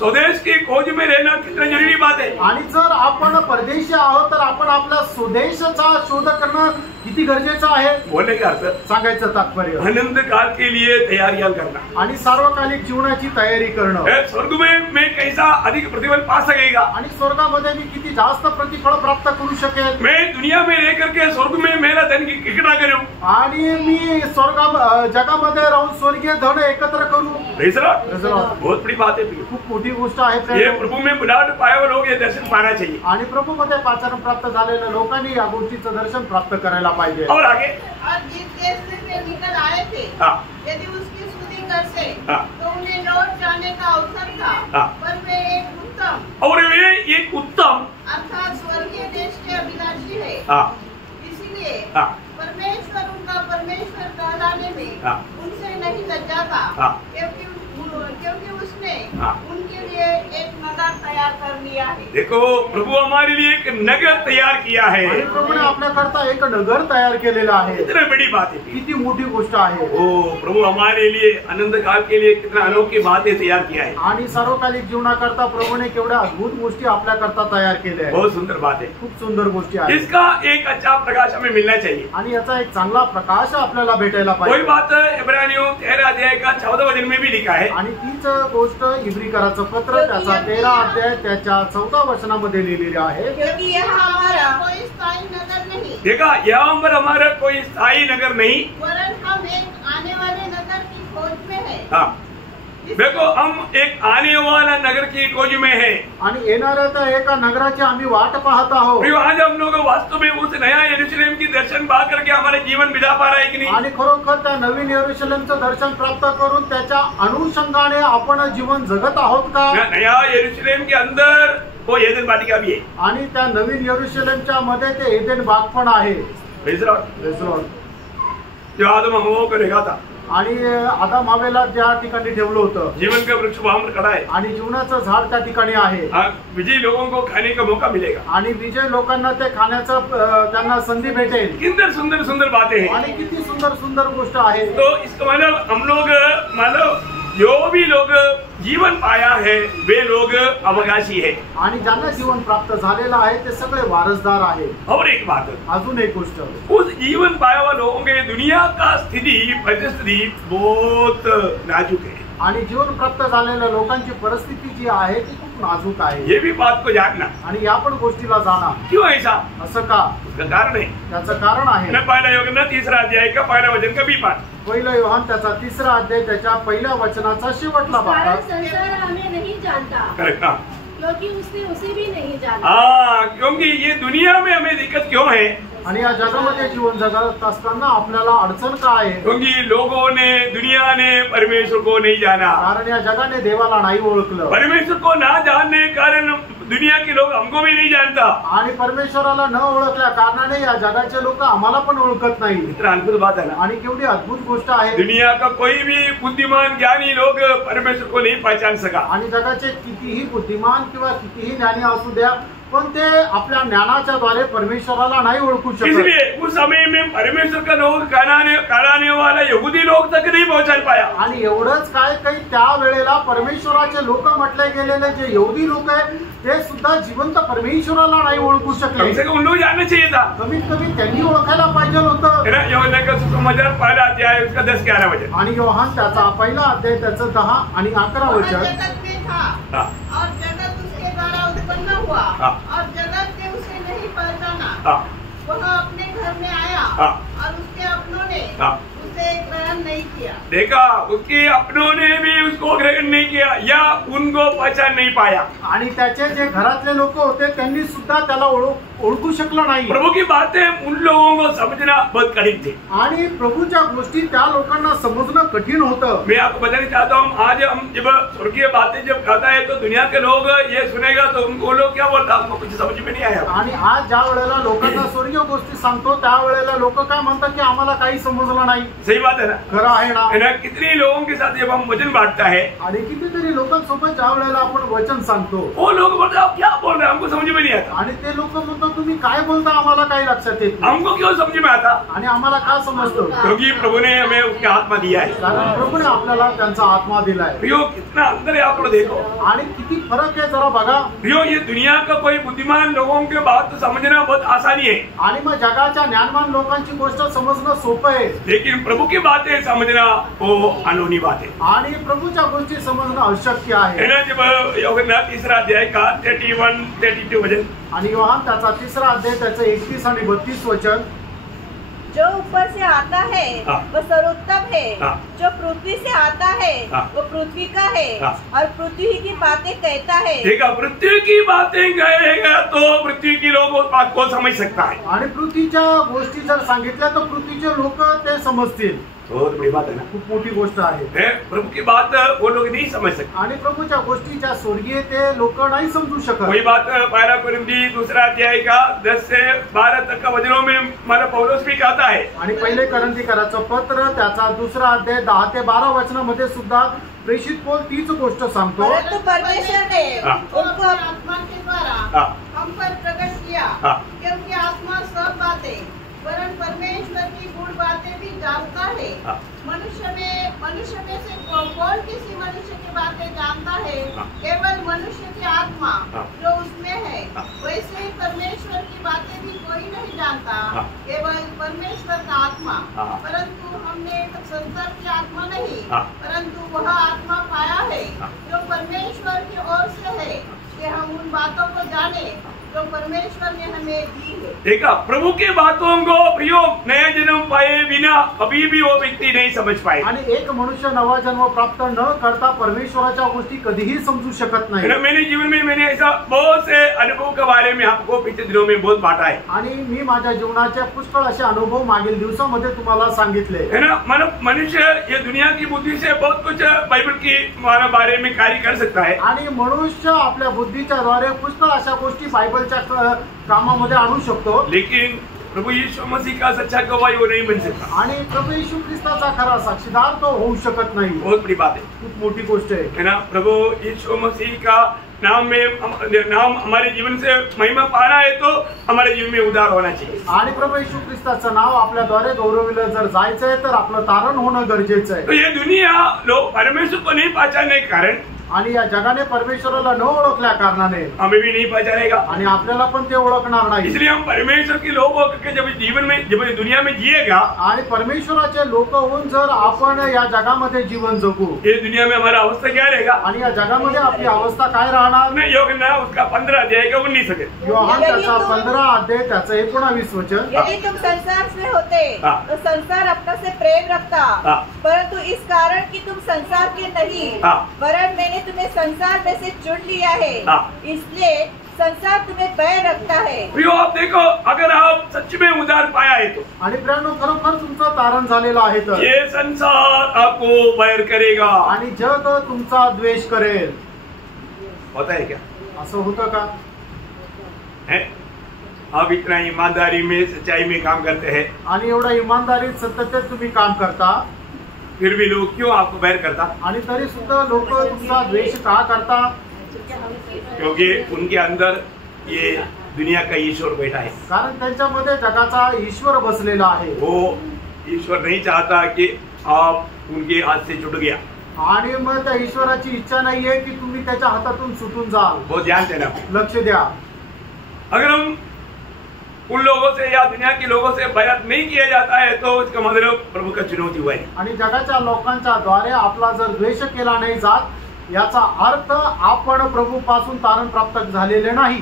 स्वदेश की खोज में रहना कितना जरूरी बात है. आणि जर आपण परदेशी आहोत तर आपण आपल्या स्वदेशचा शोध करणं किती गरजेचं आहे. बोलने का अर्थ सांगायचं तात्पर्य अनंत काल के लिए तैयारियां करना आणि सार्वकालिक जीवनाची तयारी करणं. स्वर्ग में मैं कैसा अधिक प्रतिफल पा सकेगा? आणि स्वर्गामध्ये मी किती जास्त प्रतिफळ प्राप्त करू शकेल. मैं दुनिया में रह करके स्वर्ग में मेरा धन इकट्ठा करूं आणि मी जगामध्ये राहून स्वर्गीय धन एकत्र करू. बहुत बड़ी बात है. खूप मोठी गोष्ट आहे. ये प्रभु में बुलाहट पाए हुए लोग ये दर्शन पाना चाहिए. आणि प्रभु मध्ये पाचारण प्राप्त झालेल्या लोकांनी या गोष्टीचं दर्शन प्राप्त करायला पाहिजे. और आगे और जिस देश से वे निकल आए थे यदि उसकी स्तुति करते तो उन्हें लौट जाने का अवसर था. पर वे एक उत्तम और वे एक उत्तम अर्थात स्वर्गीय देश के अभिलाषी है. इसीलिए परमेश्वर उनका परमेश्वर कहलाने में उनसे नहीं लज्जाता, क्योंकि उसने उनके लिए एक नगर तैयार कर लिया है. देखो, प्रभु हमारे लिए एक नगर तैयार किया है. आणि प्रभूने आपल्याकरता एक नगर तयार केलेलं आहे. कितना बड़ी बात है, किती मोठी गोष्ट आहे. ओ प्रभु हमारे लिए अनंत काल के लिए कितना अनोखी बातें तैयार किया है. आणि सार्वकालिक जीवनाकरता प्रभूने केवढ्या अद्भुत गोष्टी आपल्याकरता तयार केल्या आहेत. बहुत सुंदर बात है. खूप सुंदर गोष्टी आहेत. इसका एक अच्छा प्रकाश हमें मिलना चाहिए. आणि याचा एक चांगला प्रकाश आपल्याला भेटायला कोई पाहिजे. बात इब्रानियों 13 अध्याय का 14 वचन में भी लिखा है. आणि तीच गोष्ट इब्रिकराचं पत्र त्याचा 13 अध्याय त्याच्या 14 वचनामध्ये लिहिलेली आहे. क्योंकि यहाँ हमारा कोई स्थायी नगर नहीं. देखा, यहाँ पर हमारा कोई स्थायी नगर नहीं, वरन हम एक आने वाले नगर की खोज में है. हाँ, देखो, हम एक आने वाला नगर की खोज में है. आणि येणाऱ्या त्या एका नगराची आम्ही वाट पाहत आहोत. आज हम लोग वास्तव में उस नया यरूशलेम की दर्शन पा करके हमारे जीवन बिता पा रहा है कि नहीं? आणि खरोखर त्या नवीन यरूशलेमचं दर्शन प्राप्त करून त्याच्या अनुषंगाने आपण जीवन जगत आहोत का? नया यरूशलेम के अंदर वो एदेन वाटिका भी है. आणि त्या नवीन यरूशलेमच्या मध्ये ते एदेन बाग पण आहे. Praise Lord. जो आदम हव्वा को रेखा था आणि आदम हवेला ज्या ठिकाणी ठेवलं होतं, जीवन का वृक्ष वहां पर खड़ा है. आणि जीवनाचं झाड त्या ठिकाणी आहे. विजयी लोगों को खाने का मौका मिलेगा. आणि विजय लोकांना ते खाण्याचं त्यांना संधी भेटेल. किंतु सुंदर सुंदर बातें हैं. आणि किती सुंदर सुंदर गोष्ट आहे. तो इसका मतलब हम लोग जो भी लोग जीवन पाया है वे लोग अवकाशी है. आणि ज्यांना जीवन प्राप्त झालेलं आहे ते सगळे वारसदार आहे. और एक बात, अजून एक गोष्ट, उस जीवन पाया हुआ लोगों के दुनिया का परिस्थिति बहुत नाजुक है. आणि जीवन प्राप्त झालेल्या लोकांची परिस्थिती जी आहे ती खूप नाजूक आहे. ये भी बात को जानना. आणि या पण गोष्टीला जाणा. क्यों ऐसा? असं का? उसका कारण है. त्याचं कारण आहे. न पहिला योगन 3 अध्याय का पहिला वचन का भी पाठ. पहिला योहान त्याचा 3 अध्याय त्याच्या पहिल्या वचनाचा शेवटला भाग. संसार हमें नहीं जानता. करेक्ट. क्योंकि उसने उसे भी नहीं जाना. क्योंकि ये दुनिया में हमें दिक्कत क्यों है? आणि या जगामध्ये जीवन जगत असताना आपल्याला अडचण काय आहे? क्योंकि लोगों ने, दुनिया ने परमेश्वर को नहीं जाना. कारण या जगाने देवाला नाही ओळखलं. परमेश्वर को ना जानने के कारण दुनिया के लोग हमको भी नहीं जानता. आणि परमेश्वराला न ओळखल्या कारणाने या जगाचे लोक आम्हाला पण ओळखत नाही. इतना अद्भुत बात है ना. आणि केवढी अद्भुत गोष्ट आहे. दुनिया का कोई भी बुद्धिमान ज्ञानी लोग परमेश्वर को नहीं पहचान सका. आणि जगाचे कितीही बुद्धिमान किंवा कितीही ज्ञानी असू द्या पण ते आपल्या ज्ञानाच्या द्वारे परमेश्वराला नाही ओळखू शकत. इसलिए उस समय में परमेश्वर का लोग कहलाने वाला यहूदी लोग तक नहीं पहुंच पाया. आणि एवढंच काय काही त्या वेळेला परमेश्वराचे लोक म्हटले गेलेले जे यहूदी लोक आहे ते सुद्धा जिवंत परमेश्वराला नाही ओळखू शकले. कम से कम उन लोग जानना चाहिए था. कमीत कमी त्यांनी ओळखायला पाहिजे होतं. यूहन्ना का सुसमाचार पहला अध्याय उसका 10-11 वचन. आणि योहान त्याचा पहिला अध्याय त्याचं 10 आणि 11 वह वचन. जगत में था और जगत उसके द्वारा उत्पन्न हुआ और जगत ने उसे नहीं पहचाना. वह अपने घर में आया और उसके अपनों ने उसे ग्रहण नहीं किया. देखा, उसके अपनों ने भी उसको ग्रहण नहीं किया या उनको पहचान नहीं पाया. आणि त्याचे जे घरातले लोक होते त्यांनी सुद्धा त्याला ओळखू शकलं नाही. प्रभु की बातें उन लोगों को समझना बहुत कठिन थी. आणि प्रभूच्या गोष्टी त्या लोकांना समजणं कठीण होतं. मैं आपको बताना चाहता हूँ, आज हम जब स्वर्गीय बातें जब कहता है तो दुनिया के लोग ये सुनेगा तो उनको लोग क्या बोलता है, हमको कुछ समझ में नहीं आया. आणि आज ज्या वेळेला लोकांना स्वर्गीय गोष्टी सांगतो त्यावेळेला लोक काय म्हणतात की आम्हाला काही समजलं नाही. सही बात है ना. खरं आहे ना. कितनी लोगों के साथ जब हम वचन बांटता है आणि कितीतरी लोकांसोबत ज्या वेळेला आपण वचन सांगतो वो लोग बोलते हैं, आप क्या बोल रहे हैं, हमको समझ में नहीं आता. आणि ते लोक म्हणतात तुम्ही काय बोलता आम्हाला काही लक्षात येत नाही. हमको क्यों समझ में आता? आणि आम्हाला का समजतो? क्योंकि प्रभु ने हमें उसका आत्मा दिया है. कारण प्रभूने आपल्याला त्यांचा आत्मा दिलाय. प्रियो, कितना अंतर है आप लोग देखो. आणि किती फरक आहे जरा बघा. प्रियो, ये दुनिया का कोई बुद्धिमान लोगों के बात समझना बहुत आसानी है. आणि मग जगाच्या ज्ञानवान लोकांची गोष्ट समजणं सोपं आहे. लेकिन प्रभु की बातें समझना वो अनहोनी बात है. आणि प्रभूच्या गोष्टी समजणं अशक्य आहे. जब यूहन्ना 3 अध्याय का 31-32 वचन. आणि योहान त्याचा 3 अध्याय त्याचं 31 आणि 32 वचन. जो ऊपर से आता है वह सर्वोत्तम है. जो पृथ्वी से आता है वो पृथ्वी का है और पृथ्वी की बातें कहता है. देखा, पृथ्वी की बातें कहेगा तो पृथ्वी की लोग उस बात को समझ सकता है. आणि पृथ्वीच्या गोष्टी जर सांगितल्या तर पृथ्वीचे लोक ते समजतील. बहुत बड़ी बात है ना. खूप मोठी गोष्ट आहे. प्रभु की बात वो लोग नहीं समझ सकते. आणि प्रभूच्या गोष्टी ज्या स्वर्गीय ते लोक नाही समजू शकत. वही बात 1 कोरिन्थी 2 अध्याय का 10 से 12 तक का वचनों में हमारा पौलुस भी कहता है. आणि पहिले करंथीकराचं पत्र त्याचा 2 अध्याय 10 ते 12 वचनामध्ये सुद्धा प्रेषित पौल तीच गोष्ट सांगतो. परंतु परमेश्वर ने उनको आत्मा के द्वारा हम पर प्रकट किया, क्योंकि आत्मा सब बातें वरन परमेश्वर की गूढ़ बातें भी जानता है. मनुष्य में से कौन किसी मनुष्य की बातें जानता है? केवल मनुष्य की आत्मा जो उसमें है. वैसे ही परमेश्वर की बातें भी कोई नहीं जानता, केवल परमेश्वर का आत्मा. परंतु हमने संसार की आत्मा नहीं, परंतु वह आत्मा पाया है जो परमेश्वर की ओर से है, कि हम उन बातों को जाने जो परमेश्वर ने हमें दी है. देखा, प्रभु के बातों को प्रियो नया जन्म पाए बिना कभी भी वो व्यक्ति नहीं समझ पाए. आणि एक मनुष्य नवा जन्म प्राप्त न करता परमेश्वराच्या गोष्टी कधीही समजू शकत नाही. मेरे जीवन में मैंने ऐसा बहुत से अनुभव के बारे में आपको पिछले दिनों में बहुत बांटा है. आणि मी माझ्या जीवनाचे पुष्कळ असे अनुभव मागील दिवसामध्ये तुम्हाला सांगितले. है ना. मनुष्य ये दुनिया की बुद्धि से बहुत कुछ बाइबल की बारे में कार्य कर सकता है. आणि मनुष्य आपल्या बुद्धीच्या द्वारे पुष्कळ अशा गोष्टी बायबलच्या कामामध्ये आणू शकतो. लेकिन प्रभु यीशु मसीह का सच्चा गवाही वो नहीं बन सकता. आणि प्रभू येशू ख्रिस्ताचा खरा साक्षीदार तो होऊ शकत नाही. बहुत बड़ी बात है. खूप मोठी गोष्ट आहे. है ना. प्रभु यीशु मसीह का नाम हमारे जीवन से महिमा पाना है तो हमारे जीवन में उद्धार होना चाहिए. आणि प्रभू येशू ख्रिस्ताचं नाव आपल्याद्वारे गौरविलं जर जायचंय तर आपलं तारण होणं गरजेचं आहे. तो ये दुनिया लोग परमेश्वर को नहीं पहचानने के कारण आणि या जगाने परमेश्वराला न ओळखल्या कारणाने हमें भी नहीं पहचानेगा आणि आपल्याला पण ते ओळखणार नाही. इसलिए हम परमेश्वर के लोग होकर जब जीवन में जब दुनिया में जिएगा आणि परमेश्वराचे लोक होऊन जर आपण या जगामध्ये जीवन जगू, ये दुनिया में हमारा अवस्था क्या रहेगा? आणि या जगामध्ये आपली अवस्था काय राहणार? मैं यूहन्ना उसका 15 अध्याय का 19 है. योहान त्याचा 15 अध्याय त्याचं 19 वचन. यदि तुम संसार से होते तो संसार अपना से प्रेम रखता, परंतु इस कारण कि तुम संसार के नहीं वरन मैंने तुम्हें संसार में से चुन लिया है, इसलिए संसार तुम्हें बैर रखता है. प्रियो, आप देखो, अगर आप सच में उद्धार पाया है तो आणि प्रियानो खरोखर तुमचं तारण झालेलं आहे तर ये संसार आपको बैर करेगा आणि जग तुमचा द्वेष करेल. होता है क्या? असं होतं का? है? आप इतना ईमानदारी में सच्चाई में काम करते हैं आणि एवढा इमानदारीत सतत तुम्ही काम करता, फिर भी लोग क्यों आपको बैर करता? आणि तरी सुद्धा लोक तुमचा द्वेष का करता? क्योंकि उनके अंदर ये दुनिया का ईश्वर बैठा है। कारण त्यांच्यामध्ये जगाचा ईश्वर बसलेला आहे। वो ईश्वर नहीं चाहता कि आप उनके हाथ से छूट गया, आणि मग त्या ईश्वराची इच्छा नाहीये की तुम्ही त्याच्या हातातून सुटून जाल। बहुत ध्यान देना। लक्ष द्या। अगर हम उन लोगों से या दुनिया के लोगों से बैरत नहीं किया जाता है तो उसका मतलब प्रभु का चुनौती हुआ है। आणि जगाच्या लोकांच्या द्वारे आपला जर द्वेष केला नाही जात, याचा अर्थ आपण प्रभू पासून तारण प्राप्त झालेले नाही।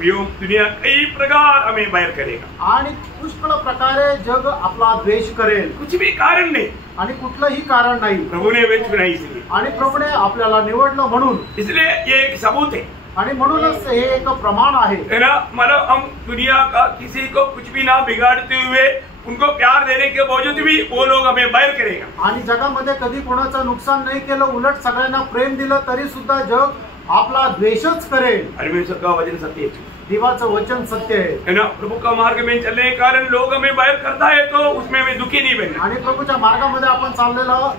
दुनिया कई प्रकार हमें बैर करेगा आणि पुष्कळ प्रकारे जग आपला द्वेष करेल, कुछ भी कारण नहीं, आणि कुठलंही कारण नाही। प्रभु ने हमें चुना इसलिए, आणि प्रभूने आपल्याला निवडलं म्हणून, इसलिए ये एक सबूत है। आणि म्हणूनच हे एक प्रमाण आहे ना। मतलब हम दुनिया का किसी को कुछ भी ना बिगाड़ते हुए उनको प्यार देने के बावजूद भी वो लोग हमें बैर करेगा। आणि जगामध्ये कधी कोणाचं नुकसान नाही केलं, उलट सगळ्यांना प्रेम दिलं तरी सुद्धा जग आपला द्वेषच करेल। परमेश्वर का वचन सत्य है, देवाचं वचन सत्य है ना। प्रभु का मार्ग में चलने के कारण लोग हमें बैर करता है तो उसमें हमें दुखी नहीं बनना। आणि प्रभूच्या मार्गामध्ये आपण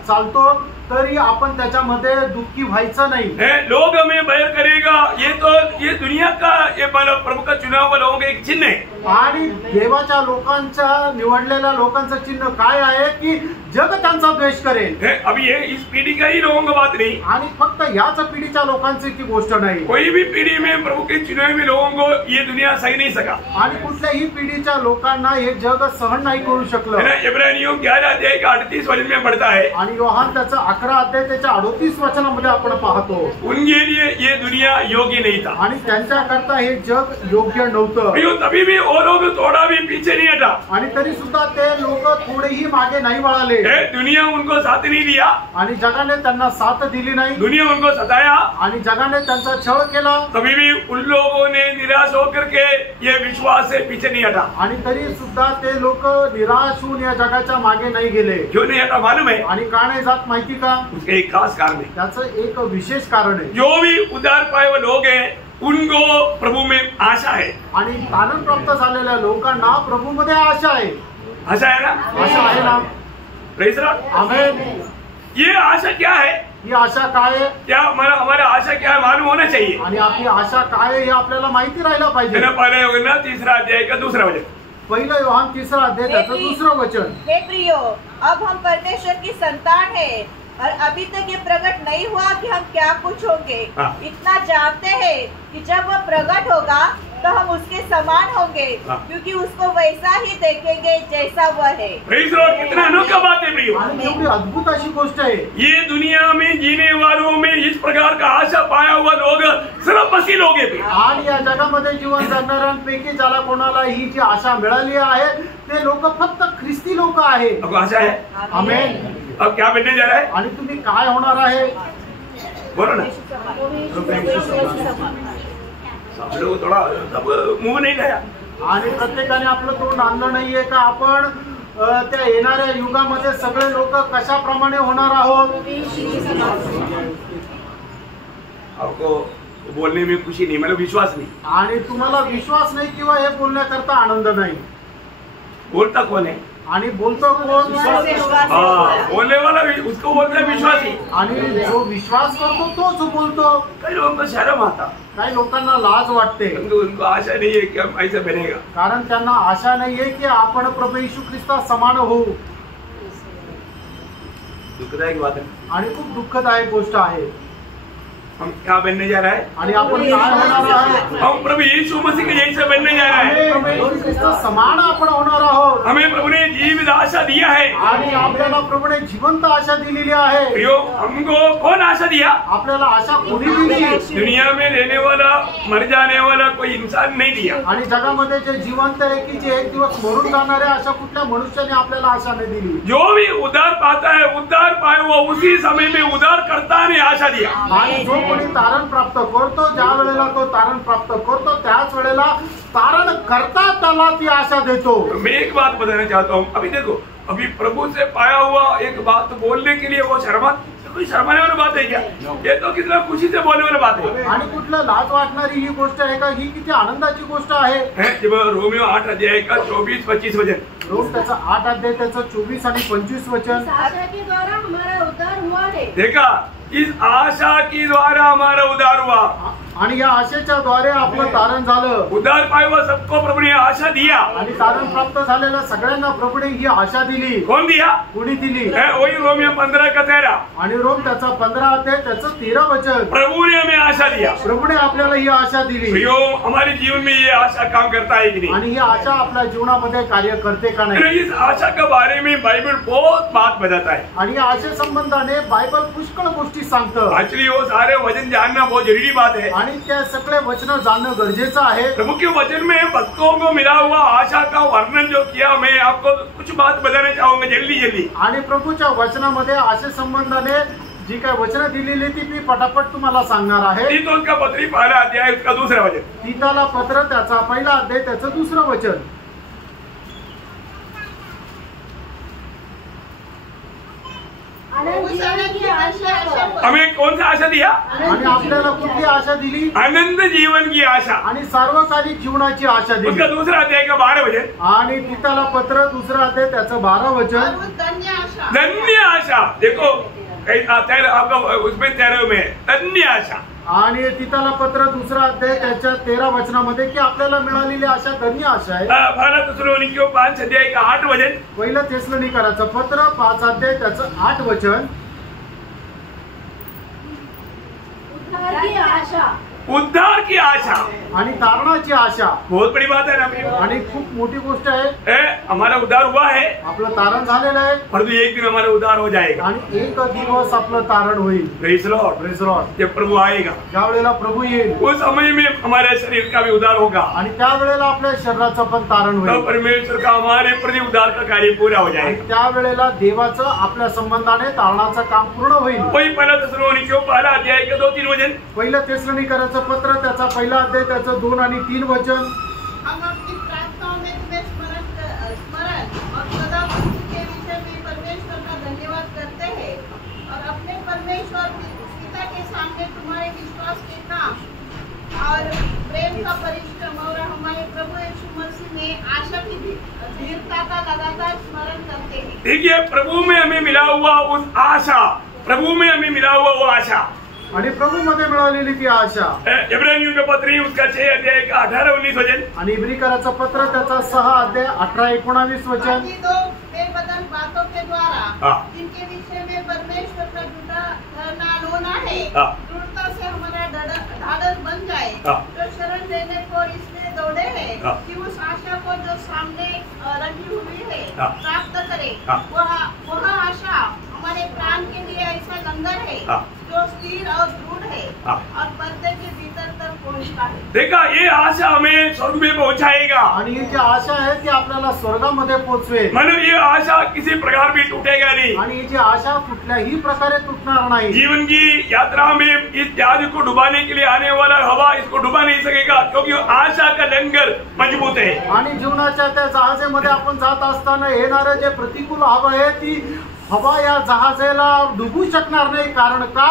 चालतो तरी आपण त्याच्यामध्ये दुःखी व्हायचं नाही। लोग हमें बैर करेगा ये दुनिया का ये प्रभु का चुना हुआ लोगों का एक चिन्ह है। आणि देवाच्या लोकांच्या निवडलेल्या लोकांचं चिन्ह काय आहे की जग त्यांचा द्वेष करेल। अभी ये इस पीढ़ी का ही लोगों का बात नहीं, आणि फक्त याच पिढीच्या लोकांची ती गोष्ट नाही। कोई भी पीढ़ी में प्रभु के चुने हुए लोगों को ये दुनिया सही नहीं सका। आणि कुठल्याही पिढीच्या लोकांना हे जग सहन नाही करू शकलं। इब्रानियों 11 अध्याय का 38 वचन में पढ़ता है, आणि योहान त्याचा 11 अध्याय त्याच्या 38 वचनामध्ये आपण पाहतो, उनके लिए ये दुनिया योग्य नहीं था। आणि त्यांच्याकरता हे जग योग्य नव्हतं। तभी भी वो लोग थोड़ा भी पीछे नहीं हटा, आणि तरी सुद्धा ते लोक थोडेही मागे नाही वळाले। दुनिया उनको साथ नहीं दिया, आणि जगाने त्यांना साथ दिली नाही, दुनिया उनको सताया, आणि जगाने त्यांचा छळ केला। तभी भी उन लोगों ने निराश होकर के ये विश्वास से पीछे नहीं हटा। आणि तरी सुद्धा ते लोक निराश होऊन या जगाच्या मागे नाही गेले। क्यों नहीं हटा मालूम है? आणि का नाही जात माहिती का? उसके एक खास कारण है, त्याचं एक विशेष कारण आहे। जो भी उद्धार पाए हुए लोग हैं उनको प्रभु में आशा है। आणि तारण प्राप्त झालेल्या लोकांना प्रभू मध्ये आशा आहे। आशा है ना? आशा आहे ना? Praise the lord. आमेन। ये आशा क्या है? ही आशा काय आहे? क्या हमारा आशा क्या है मालूम होना चाहिए। आणि आपली आशा काय आहे हे आपल्याला माहिती राहिला पाहिजे। पहले योगना 3 अध्याय का 2 वचन, पहिलं योहान 3 अध्याय त्याचं 2 वचन। हे प्रियो, अब हम परमेश्वर की संतान है और अभी तक ये प्रकट नहीं हुआ कि हम क्या कुछ होंगे। इतना जानते हैं कि जब वह प्रकट होगा तो हम उसके समान होंगे, क्योंकि उसको वैसा ही देखेंगे जैसा वह है। Praise Lord. कितना अनोखा बात है प्रियो, आणि एवढी अद्भुत अशी गोष्ट आहे। ये दुनिया में जीने वालों में इस प्रकार का आशा पाया हुआ लोग सिर्फ मसीह लोग हैं। आणि या जगामध्ये जीवन जगणाऱ्यांपैकी ज्याला कोणाला ही जी आशा मिळाली आहे ते लोक फक्त ख्रिस्ती लोक आहे। आपको आशा है? आमेन। अब क्या बनने जा रहा है? आणि तुम्ही काय होणार आहे? बोलो ना। सब लोग थोड़ा सब मुंह नहीं लाया। आणि प्रत्येकाने आपलं तोंड आणलं नाहीये का आपण त्या येणाऱ्या युगामध्ये सगळे लोक कशाप्रमाणे होणार आहोत? आपको बोलने में खुशी नहीं, मतलब विश्वास नहीं। आणि तुम्हाला विश्वास नाही किंवा हे बोलण्याकरता आनंद नाही। बोलता कौन है? आणि बोलतो कोण? बोलने वाला उसको बोलता है विश्वासी। आणि जो विश्वास करतो तोच बोलतो। कई लोगों को शर्म आता, काही लोकांना लाज वाटते, उनको आशा नहीं है कि हम ऐसा बनेगा, कारण त्यांना आशा नाहीये की आपण प्रभू येशू ख्रिस्ता समान होऊ। दुखदायक बात है। आणि खूप दुःखदायक गोष्ट आहे। हम क्या बनने जा रहा है? आणि आपण काय होणार आहोत? हम प्रभु यीशु मसीह के जैसे बनने जा रहा है। प्रभू येशू ख्रिस्ता समान आपण होणार आहोत। हमें प्रभु ने जीवित आशा दिया है, आणि आपल्याला प्रभूने जिवंत आशा दिलेली आहे। प्रियो, हमको कौन आशा दिया? आपल्याला आशा कोणी दिली? दुनिया में रहने वाला मर जाने वाला कोई इंसान नहीं दिया। आणि जगामध्ये जे जिवंत आहे की जे एक दिवस मरून जाणारे अशा कुठल्या मनुष्याने आपल्याला आशा नाही दिली। जो भी उद्धार पाता है, उद्धार पाए वो उसी समय में उद्धार करता ने आशा दिया। आणि जो कोणी तारण प्राप्त करतो, ज्या वेळेला तो तारण प्राप्त करतो त्याच वेळेला तारण करता त्याला ती आशा देतो। मैं एक बात बताना चाहता हूँ। अभी देखो, अभी प्रभु से पाया हुआ एक बात बोलने के लिए वो कोई शर्माने वाली बात है क्या? ये तो कितना खुशी से बोलने वाली बात है। आणि कुठलं लाज वाटणारी ही गोष्ट आहे का? ही किती आनंदाची गोष्ट आहे। जब रोमियो 8 अध्याय का 24-25 वचन, रोम त्याचा 8 अध्याय त्याचं 24 आणि 25 वचन। आशा के द्वारा हमारा उद्धार हुआ है। देखा, इस आशा के द्वारा हमारा उद्धार हुआ। आणि या आशेच्या द्वारे आपलं तारण झालं। उद्धार पाया हुआ सबको प्रभु ने आशा दिया। आणि तारण प्राप्त झालेल्या सगळ्यांना प्रभूने ही आशा दिली। कौन दिया? कोणी दिली? वही रोमियो 15 का 13। आणि रोम त्याचा 15 अध्याय त्याचं 13 वचन। प्रभु ने हमें आशा दिया। प्रभूने आपल्याला ही आशा दिली। प्रियो, हमारे जीवन में ये आशा काम करता है कि नहीं? आणि ही आशा आपल्या जीवनामध्ये कार्य करते का नाही? इस आशा के बारे में बाइबल बहुत बात बताता है। आणि या आशे संबंधाने बायबल पुष्कळ गोष्टी सांगतं। एक्चुअली वो सारे वचन जानना बहुत जरूरी बात है। आणि त्या सगळे वचन जाणणं गरजेचं आहे। प्रभु के वचन में भक्तों को मिला हुआ आशा का वर्णन जो किया, मैं आपको कुछ बात बताना चाहूंगा जल्दी जल्दी। आणि प्रभूच्या वचनामध्ये आशे संबंधाने जी काय वचन दिलेली ती मी पटापट तुम्हाला सांगणार आहे। तीतोस का पत्री पहला अध्याय उसका दूसरा वचन। तीताला पत्र त्याचा पहिला अध्याय त्याचं दुसरं वचन। अनंत जीवन की आशा पर। हमें कौन सा आशा दिया? आणि आपल्याला कुठली आशा दिली? अनंत जीवन की आशा। आणि सार्वकालिक जीवनाची आशा दिली। उसका दूसरा अध्याय का 12 वचन। आणि तीताला पत्र दुसरा अध्याय त्याचं 12 वचन। और वो धन्य आशा। धन्य आशा। देखो कहीं आपका उसमें 13 में धन्य आशा। आणि तीताला पत्र दुसरा अध्याय त्याच्या 13 वचनामध्ये की आपल्याला मिळालेली आशा धन्य आशा आहे। पहला थिस्सलुनीकियों 5 अध्याय का 8 वचन। पहिलं थिस्सलुनीकराचं पत्र 5 अध्याय त्याचं 8 वचन। उद्धार की आशा। उद्धार की आशा आणि तारणाची आशा। बहुत बड़ी बात है ना प्रियो। आणि खूप मोठी गोष्ट आहे। हमारा उद्धार हुआ है, आपलं तारण झालेलं आहे। परंतु एक दिन हमारा उद्धार हो जाएगा। आणि एक दिवस आपलं तारण होईल। Praise Lord. Praise Lord. जब प्रभु आएगा, ज्या वेळेला प्रभू येईल उस समय में हमारे शरीर का भी उद्धार होगा। आणि त्या वेळेला आपल्या शरीराचं पण तारण तो होईल। परमेश्वर का हमारे प्रति उद्धार का कार्य पूरा हो आणि जाएगा। त्या वेळेला देवाचं आपल्या संबंधाने तारणाचं काम पूर्ण होईल। वही पहला थिस्सलुनीकियों पहला अध्याय का 2-3 वचन। पहिलं थिस्सलुनीकराचं पत्र त्याचा पहिला अध्याय त्याचं 2 आणि 3 वचन। हम अपनी प्रार्थनाओं में तुम्हें स्मरण और सदाबुद्धि के विषय में परमेश्वर का धन्यवाद करते हैं और अपने परमेश्वर पिता के सामने तुम्हारे विश्वास के काम और प्रेम का परिश्रम और हमारे प्रभु यीशु मसीह में आशा की दृढ़ता का लगातार स्मरण करते हैं। देखिए, प्रभु में हमें मिला हुआ उस आशा, प्रभु में हमें मिला हुआ वो आशा आणि प्रभू मध्ये मिळालेली ती आशा। इब्रानियों का पत्र उसका 6 अध्याय का 18-19 वचन। आणि इब्रिकराचं पत्र त्याचा 6 अध्याय 18-19 वचन। बाकी दो बेबदल बातों के द्वारा हाँ। जिनके विषय में परमेश्वर का झूठा ठहरना अनहोना है, हाँ। दृढ़ता से हमारा ढाढ़स बन जाए, हाँ। जो शरण लेने को इसलिए दौड़े हैं हाँ। कि उस आशा को जो सामने रखी हुई है हाँ। प्राप्त करे। हाँ। वह आशा हमारे प्राण के लिए ऐसा लंगर है हाँ। जो स्थिर और दृढ़ है हाँ। और पर्दे के भीतर तक पहुंचता है। देखा, ये आशा हमें स्वर्ग में पहुंचाएगा। आणि ही जी आशा आहे ती आपल्याला स्वर्गामध्ये पोहोचवेल। मतलब ये आशा किसी प्रकार भी टूटेगा नहीं। आणि ही जी आशा कुठल्याही प्रकारे तुटणार नाही। जीवन की यात्रा में इस जहाज को डुबाने के लिए आने वाला हवा इसको डुबा नहीं सकेगा, क्योंकि आशा का लंगर मजबूत है। आणि जीवनाच्या त्या जहाजामध्ये आपण जात असताना येणारं जे प्रतिकूल हवा आहे ती हवा या जहाजाला डुबू शकणार नाही। कारण का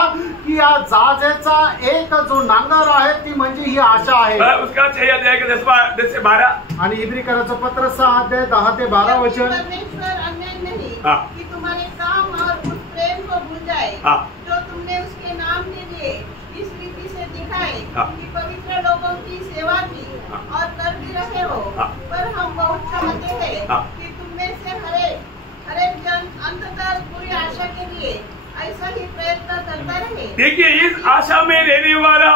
की या जहाजाचा एक जो नांगर आहे ती म्हणजे ही आशा आहे। उसका 6 अध्याय का 10 से 12। आणि इब्रिकराचं पत्र 6 अध्याय 10 ते 12 वचन। परमेश्वर अन्य नहीं हाँ। कि तुम्हारे काम और उस प्रेम को भूल जाए हाँ। जो तुमने उसके नाम के लिए इस रीति से दिखाए हाँ। कि पवित्र लोगों की सेवा की हाँ। और कर भी रहे हो। हाँ। पर हम बहुत चाहते हैं हाँ। कि तुम में से हरेक जन अंततः पूरी आशा के लिए ऐसा ही प्रयत्न करता रहे। देखिए, इस आशा में रहने वाला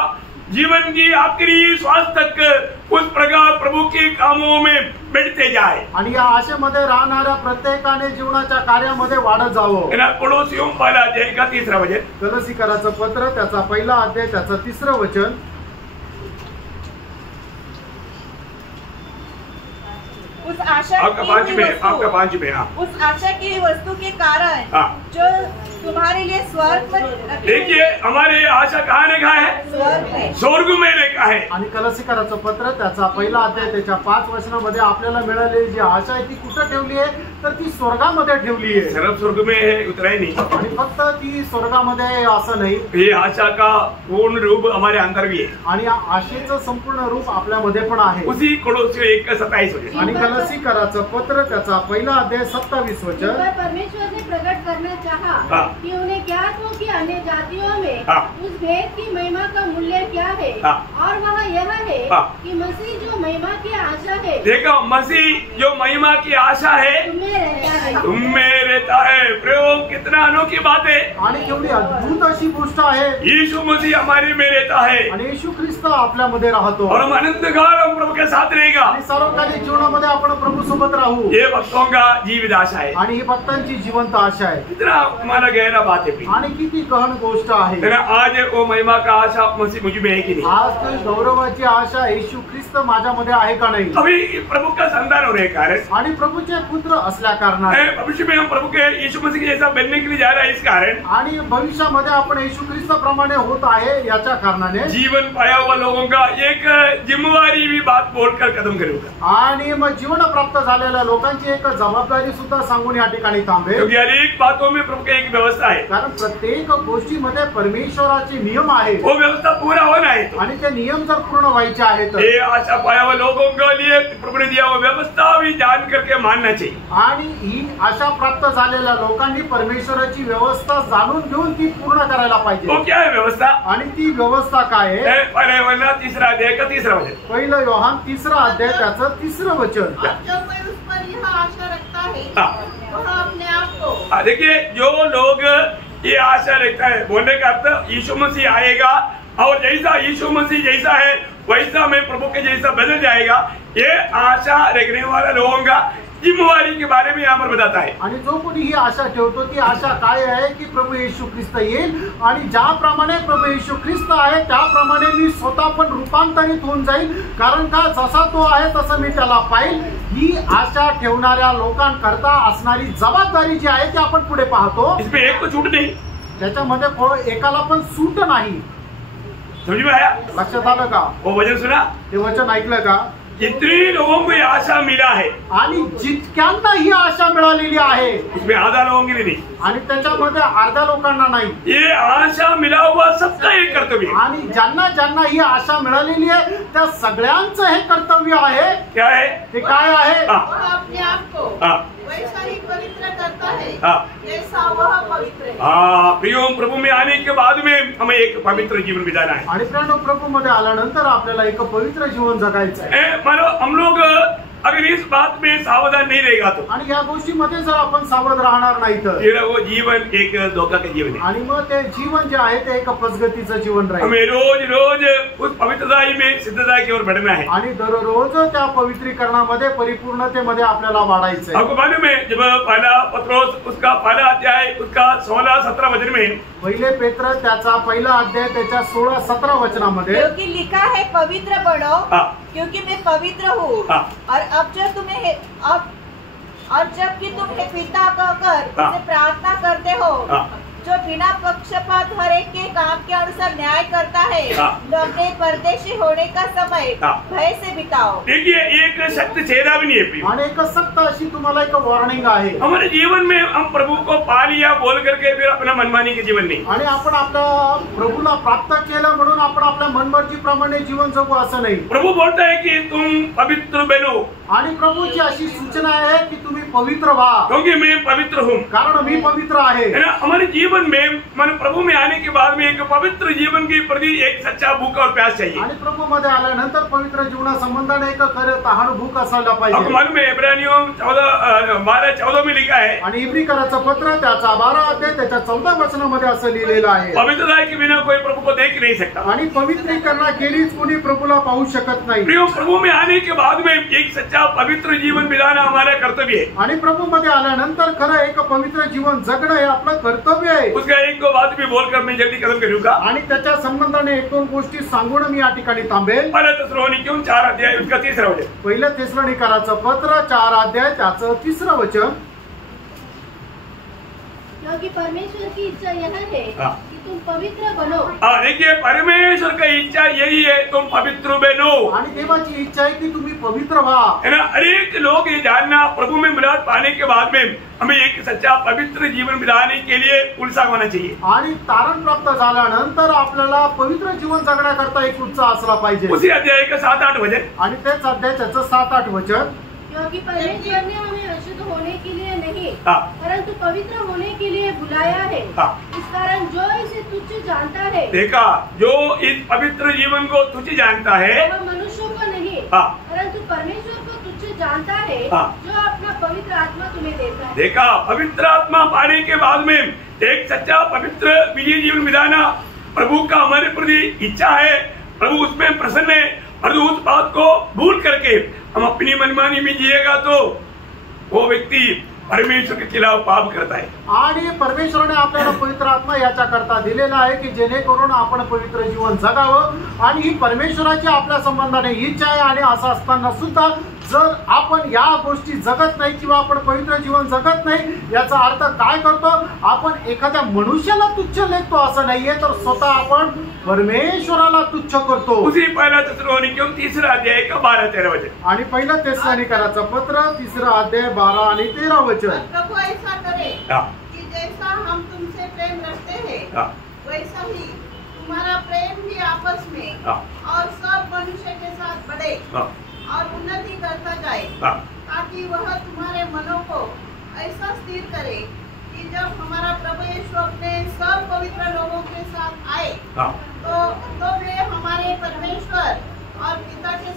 जीवन की आखिरी श्वास तक उस प्रकार प्रभु के कामों में बढ़ते जाए। आणि या आशेमध्ये राहणाऱ्या प्रत्येकाने जीवनाच्या कार्यामध्ये वाढत जावं। कोलोसियों पहला अध्याय का 3 वचन। कलसीकराचं पत्र त्याचा पहिला अध्याय त्याचं 3 वचन। उस आशा आपका 5 में हाँ। उस आशा की वस्तु के कारण हाँ। जो तुम्हारे लिए स्वर्ग में देखिए, हमारे आशा कहाँ लिखा है? स्वर्ग में लिखा है। आणि कलसीकराचं पत्र त्याचा पहिला अध्याय त्याच्या 5 वचनामध्ये आपल्याला मिळालेली जी आशा आहे ती कुठं ठेवली आहे तर ती स्वर्गामध्ये ठेवली आहे। सिर्फ स्वर्ग में है उतरा ही नहीं, आणि फक्त ती स्वर्गामध्ये आहे असं नाही, ये आशा का पूर्ण रूप हमारे अंदर भी है। आणि या आशेचं संपूर्ण रूप आपल्यामध्ये पण आहे। उसी कोलोसियों 1 का 27 वचन। आणि कलसीकराचं पत्र त्याचा पहिला अध्याय 27 वचन। पर परमेश्वर ने प्रकट करना चाहा हाँ। कि उन्हें ज्ञात हो कि अन्य जातियों में हाँ। उस भेद की महिमा का मूल्य क्या है, हाँ। और वह यह है हाँ। कि मसीह जो महिमा की आशा है देखो, मसीह जो महिमा की आशा है तुम्हें रहता है। तुम में रहता है। प्रयोग कितना अनोखी बात है। आणि केवढी अद्भुत अशी गोष्ट आहे. यीशु मसीह हमारे में रहता है आणि येशू ख्रिस्त आपल्यामध्ये राहतो और हम अनंत काल हम प्रभु के साथ रहेगा। आणि सर्वकालिक जीवनामध्ये आपण प्रभू सोबत राहू. ये भक्तों का जीवित आशा है। आणि ही भक्तांची जिवंत आशा आहे. कितना हमारा गहरा बात है। आणि किती गहन गोष्ट आहे. आज वो महिमा का आशा मसीह मुझ में है कि नहीं? आज तो गौरवाची आशा येशू ख्रिस्त माझ्यामध्ये आहे का नाही. अभी प्रभु का संतान होने के कारण आणि प्रभूचे पुत्र असल्या कारणाने भविष्य में हम प्रभु के यीशु मसीह के जैसा बनने के लिए जा रहा है। इस कारण आणि भविष्यामध्ये आपण येशू ख्रिस्त प्रमाणे होत आहे याच्या कारणाने जीवन पाया हुआ लोगों का एक जिम्मेवारी भी बात बोलकर कदम करूंगा। आणि मग जीवन प्राप्त झालेल्या लोकांची एक जबाबदारी सुद्धा सांगून या ठिकाणी थांबेल. क्योंकि हर एक बातों में प्रभु की एक व्यवस्था है। कारण प्रत्येक गोष्टीमध्ये परमेश्वराचे नियम आहेत वो व्यवस्था पूरा होना है। आणि ते नियम जर पूर्ण व्हायचे आहेत ये आशा पाया हुआ लोगों के लिए प्रभु ने दिया हुआ व्यवस्था भी जान करके मानना चाहिए। आणि ही आशा प्राप्त झालेल्या लोकांनी परमेश्वराची व्यवस्था जाणून घेऊन ती पूर्ण करायला पाहिजे. वो क्या है व्यवस्था? आणि ती व्यवस्था काय आहे? पहले वरना तीसरा अध्याय का तीसरा वचन। पहिलं योहान 3 अध्याय त्याचं 3 वचन. और जो कोई उस पर यह आशा रखता है वह अपने आप को देखिए, जो लोग ये आशा रखता है, बोलने का अर्थ यीशु मसीह आएगा और जैसा यीशु मसीह जैसा है वैसा मैं प्रभु के जैसा बदल जाएगा। ये आशा रखने वाला लोगों का जिम्मेवारी के बारे में यहाँ पर बताता है। आणि जो कोणी ही आशा ठेवतो ती आशा काय आहे की प्रभू येशू ख्रिस्त येईल आणि ज्याप्रमाणे प्रभू येशू ख्रिस्त आहे त्याप्रमाणे मी स्वतः पण रूपांतरित होऊन जाईल. कारण का जसा तो आहे तसं मी त्याला पाहिल. ही आशा ठेवणाऱ्या लोकांकरता असणारी जबाबदारी जी आहे ती आपण पुढे पाहतो. इसमें एक को छूट नहीं, त्याच्यामध्ये एकाला पण सूट नाही. समझ में आया? लक्षात आलं का? वो वचन सुना? ते वचन ऐकलं का? जितने लोगों को ये आशा मिला है आणि जितक्यांना ही आशा मिळालेली आहे उसमें आधा लोगों के लिए नहीं, आणि त्याच्यामध्ये अर्ध्या लोकांना नाही. ये आशा मिला हुआ सबका एक कर्तव्य है। आणि ज्यांना ही आशा मिळालेली आहे त्या सगळ्यांचं हे कर्तव्य आहे. क्या है? ते काय आहे? वह अपने आप को हाँ। वैसा ही पवित्र करता है हाँ। जैसा वह पवित्र है। हाँ, प्रियो, प्रभु में आने के बाद में हमें एक पवित्र जीवन बिताना है। आणि प्रियानो, प्रभु मध्ये आल्यानंतर आपल्याला एक पवित्र जीवन जगायचं आहे. मानो हम लोग अगर इस बात में सावधान नहीं रहेगा तो आणि या गोष्टीमध्ये जर आपण सावध राहणार नाही तर फिर वो जीवन एक धोखा का जीवन है। आणि मग ते जीवन जे आहे ते एक फसगतीचं जीवन राहील. हमें रोज रोज उस पवित्रता में सिद्धता की ओर बढ़ना है। आणि दररोज त्या पवित्रीकरणामध्ये परिपूर्णतेमध्ये आपल्याला वाढायचं आहे. आपको मालूम है, जब पहला पत्रोस उसका पहला अध्याय उसका 16-17 वचन में पहिले पेत्र त्याचा पहिला अध्याय त्याच्या 16-17 वचनामध्ये क्योंकि लिखा है पवित्र बनो हाँ। क्योंकि मैं पवित्र हूँ। हाँ। और अब जबकि तुम हे पिता कहकर हाँ। उसे प्रार्थना करते हो हाँ। जो बिना पक्षपात हर एक के काम के अनुसार न्याय करता है हाँ। तो अपने परदेशी होने का समय हाँ। भय से बिताओ। देखिए, एक सख्त छेदा भी नहीं है प्रिय। आणि एक सक्त अशी तुम्हाला एक वॉर्निंग आहे. हमारे जीवन में हम प्रभु को पा लिया बोल करके फिर अपना मनमानी के जीवन नहीं। आणि आपण आपल्या प्रभूला प्राप्त केलं म्हणून आपण आपल्या मनमर्जीप्रमाणे जीवन जगू असं नाही. प्रभु बोलता है कि तुम पवित्र बनो आणि प्रभूची अशी सूचना आहे की तुम्ही पवित्र व्हा क्योंकि मैं पवित्र हूँ। कारण मी पवित्र आहे. है ना? हमारे जीवन में मन प्रभु में आने के बाद में एक पवित्र जीवन के प्रति एक सच्चा भूख और प्यास चाहिए। आणि प्रभू मध्ये आल्यानंतर पवित्र जीवना संबंधाने एक खरं तहान भूक असायला आपको पाहिजे. मालूम है, इब्रानियों 12-14 में लिखा है, आणि इब्रीकराचं पत्र त्याचा 12 अध्याय त्याच्या 14 वचनामध्ये असं लिहिलेलं आहे. पवित्रता के बिना कोई प्रभु को देख नहीं सकता। आणि पवित्रीकरणाखेरीज कोणी प्रभूला पाहू शकत नाही. प्रियो, प्रभु में आने के बाद में एक सच्चा पवित्र जीवन बिताना हमारा कर्तव्य है। आणि प्रभू मध्ये आल्यानंतर खरं एक पवित्र जीवन जगणं हे आपलं कर्तव्य आहे. उसका एक दो बात भी बोलकर मैं जल्दी खत्म करूंगा। आणि त्याच्या संबंधाने 1-2 गोष्टी सांगून मी या ठिकाणी थांबेल. पहला थिस्सलुनीकियों 4 अध्याय उसका 3रा वचन। पहिलं थिस्सलुनीकराचं पत्र 4 अध्याय त्याचं 3रं वचन. क्योंकि परमेश्वर की इच्छा यह है हाँ। कि तुम पवित्र बनो। देखिए, परमेश्वर की इच्छा यही है, तुम पवित्र बनो। आणि देवाची इच्छा आहे की तुम्ही पवित्र व्हा. है ना? हर एक लोग ये जानना, प्रभु में मिलाद पाने के बाद में हमें एक सच्चा पवित्र जीवन बिताने के लिए उत्साह होना चाहिए। आणि तारण प्राप्त झाल्यानंतर आपल्याला पवित्र जीवन जगण्याकरता एक उत्साह असला पाहिजे. उसी अध्याय का 7-8 वचन। आणि तेच अध्याय त्याचं 7-8 वचन. क्योंकि परमेश्वर ने हमें अशुद्ध होने के लिए नहीं हाँ। पर परंतु पवित्र होने के लिए बुलाया है। इस कारण जो इसे तुच्छ जानता है, देखा, जो इस पवित्र जीवन को तुच्छ जानता है वह मनुष्यों को नहीं परंतु परमेश्वर को तुच्छ जानता है, जो अपना पवित्र आत्मा तुम्हें देता है। देखा, पवित्र आत्मा पाने के बाद में एक सच्चा पवित्र विजय जीवन बिताना प्रभु का हमारे प्रति इच्छा है। प्रभु उसमें प्रसन्न है, और उस बात को भूल करके हम अपनी मनमानी में जिएगा तो वो व्यक्ति परमेश्वर के खिलाफ पाप करता है। आणि परमेश्वराने आपल्याला पवित्र आत्मा याच्या करता दिलेला आहे की जेणेकरून आपण पवित्र जीवन जगावं, आणि ही परमेश्वराची आपल्या संबंधाने इच्छा आहे। आणि असं असताना सुद्धा जर आपण या गोष्टी जगत नाही किंवा आपण पवित्र जीवन जगत नाही, याचा अर्थ काय करतो, आपण एखाद्या मनुष्याला तुच्छ लेखतो असं नाहीये, तर स्वतः आपण परमेश्वराला तुच्छ करतो। उसी पहिला तेसलोनिकम 3 अध्याय का 12-13 वचन। आणि पहिलं तेसलोनिकराचं पत्र 3 अध्याय 12 आणि 13 वचन। प्रभु ऐसा करे कि जैसा हम तुमसे प्रेम रखते हैं वैसा ही तुम्हारा प्रेम भी आपस में और सब मनुष्य के साथ बढ़े और उन्नति करता जाए, ताकि वह तुम्हारे मनों को ऐसा स्थिर करे कि जब हमारा प्रभु यीशु अपने सब पवित्र लोगों के साथ आए तो वे हमारे परमेश्वर और पिता के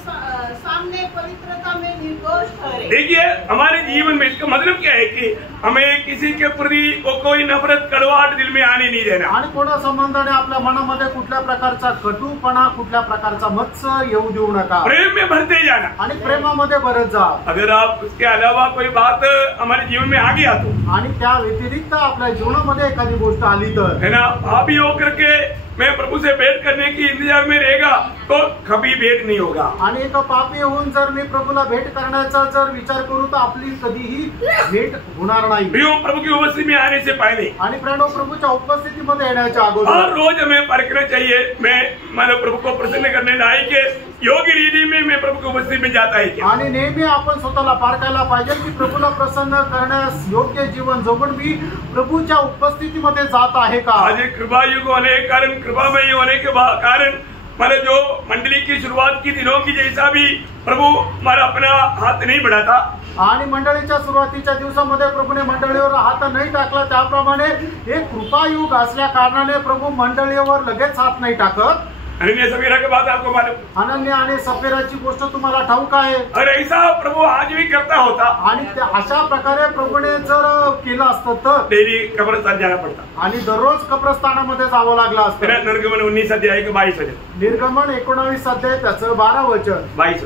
सामने पवित्रता में निर्दोष ठहरे। देखिए, हमारे जीवन में इसका मतलब क्या है कि हमें किसी के प्रति कोई नफरत कड़वाहट दिल में आने नहीं देना। आणि कोणा संबंधाने आपल्या मनामध्ये कुठल्या प्रकारचा कटुपणा, कुठल्या प्रकारचा मत्सर येऊ देऊ नका। प्रेम में भरते जाना आणि प्रेमामध्ये भरत जा। अगर आप उसके अलावा कोई बात हमारे जीवन में आ गया तो, आणि त्या व्यतिरिक्त आपल्या जीवनामध्ये एखादी गोष्ट आली तर, है ना, भाभी होकर के मैं प्रभु से भेंट करने की इंतजार में रहेगा तो कभी भेंट नहीं होगा। आणि एक पापी होऊन जर मी प्रभूला भेट करण्याचा जर विचार करू तर आपली कधीही भेट होणार नाही। प्रभु की उपस्थिति में आने से पहले आणि प्रणव प्रभूच्या उपस्थितीमध्ये येण्याच्या अगोदर हर रोज हमें परखना चाहिए, मैं मानव प्रभु को प्रसन्न करने लायक है, योग्य रीति में मैं प्रभु की उपस्थिति में जाता है क्या। आणि नेहमी आपण स्वतःला पारखायला पाहिजे की प्रभूला प्रसन्न करण्यास योग्य जीवन जगून मी प्रभूच्या उपस्थितीमध्ये जात आहे का। आज कृपा युग होने के कारण, कृपामय होने के कारण मैंने जो मंडली की शुरुआत की दिनों की जैसा भी प्रभु हमारा अपना हाथ नहीं बढ़ाता, आणि मंडळीच्या सुरुवातीच्या दिवसामध्ये प्रभूने मंडळीवर हात नाही टाकला, त्याप्रमाणे एक कृपायुग असल्या कारणाने प्रभू मंडळीवर लगेच हात नाही टाकत। अनन्या सफीरा के बाद आपको मालूम, अनन्या आणि सफीराची गोष्ट तुम्हाला ठाऊक आहे। और ऐसा प्रभु आज भी करता होता, आणि अशा प्रकारे प्रभूने जर केलं असतं तर डेली कब्रस्तान जाना पड़ता आणि दररोज कब्रस्तानामध्ये जावं लागलं असतं। निर्गमन 19 अध्याय के 22 वचन, निर्गमन 19 अध्याय त्याचं 12 वचन, 22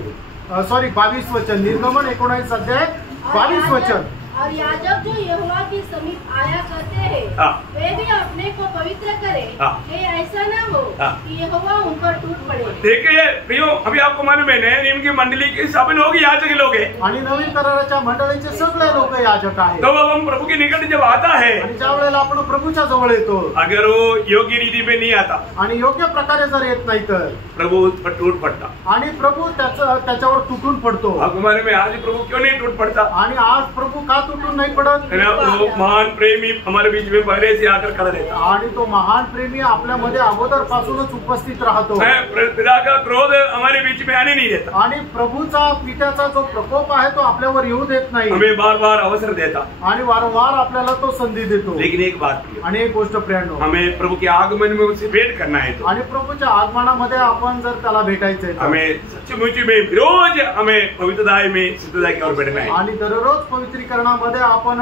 वचन, निर्गमन 19 अध्याय 22 वचन। और याजक जो यहोवा के समीप आया करते हैं वे भी अपने को पवित्र करें, कि ऐसा न हो कि यहोवा उन पर टूट पड़े। देखिए प्रियो, अभी आपको मालूम है नए नियम की मंडली के सभी लोग याजक लोग हैं, आणि नवीन कराराच्या मंडळीचे सगळे लोक याजक आहेत। तो हम प्रभु के निकट जब आता है, आणि ज्या वेळेला आपण प्रभूच्या जवळ येतो, अगर वो योग्य रीति में नहीं आता आणि योग्य प्रकारे जर येत नाही तर प्रभु उस पर टूट पड़ता, आणि प्रभू त्याच्यावर तुटून पडतो। आपको मालूम है आज प्रभु क्यों नहीं टूट पड़ता, आणि आज प्रभू का तुटून नाही पडत, वो महान प्रेमी हमारे बीच में पहले से आकर खड़ा रहता, आणि तो महान प्रेमी आपल्यामध्ये अगोदर पासूनच उपस्थित राहतो। पिता का क्रोध हमारे बीच में आने नहीं देता, आणि प्रभूचा पित्याचा जो प्रकोप आहे तो आपल्यावर येऊ देत नाही, हमें बार बार अवसर देता, आणि वारंवार आपल्याला तो संधी देतो। लेकिन एक बात, आणि एक गोष्ट प्रियांनो, हमें प्रभु के आगमन में उससे भेंट करना है तो, आणि प्रभूच्या आगमनामध्ये आपण जर त्याला भेटायचंय तर हमें सच्चमुच में रोज हमें पवित्रता में सिद्धता की ओर बढ़ना है, आणि दररोज पवित्रीकरणामध्ये आपण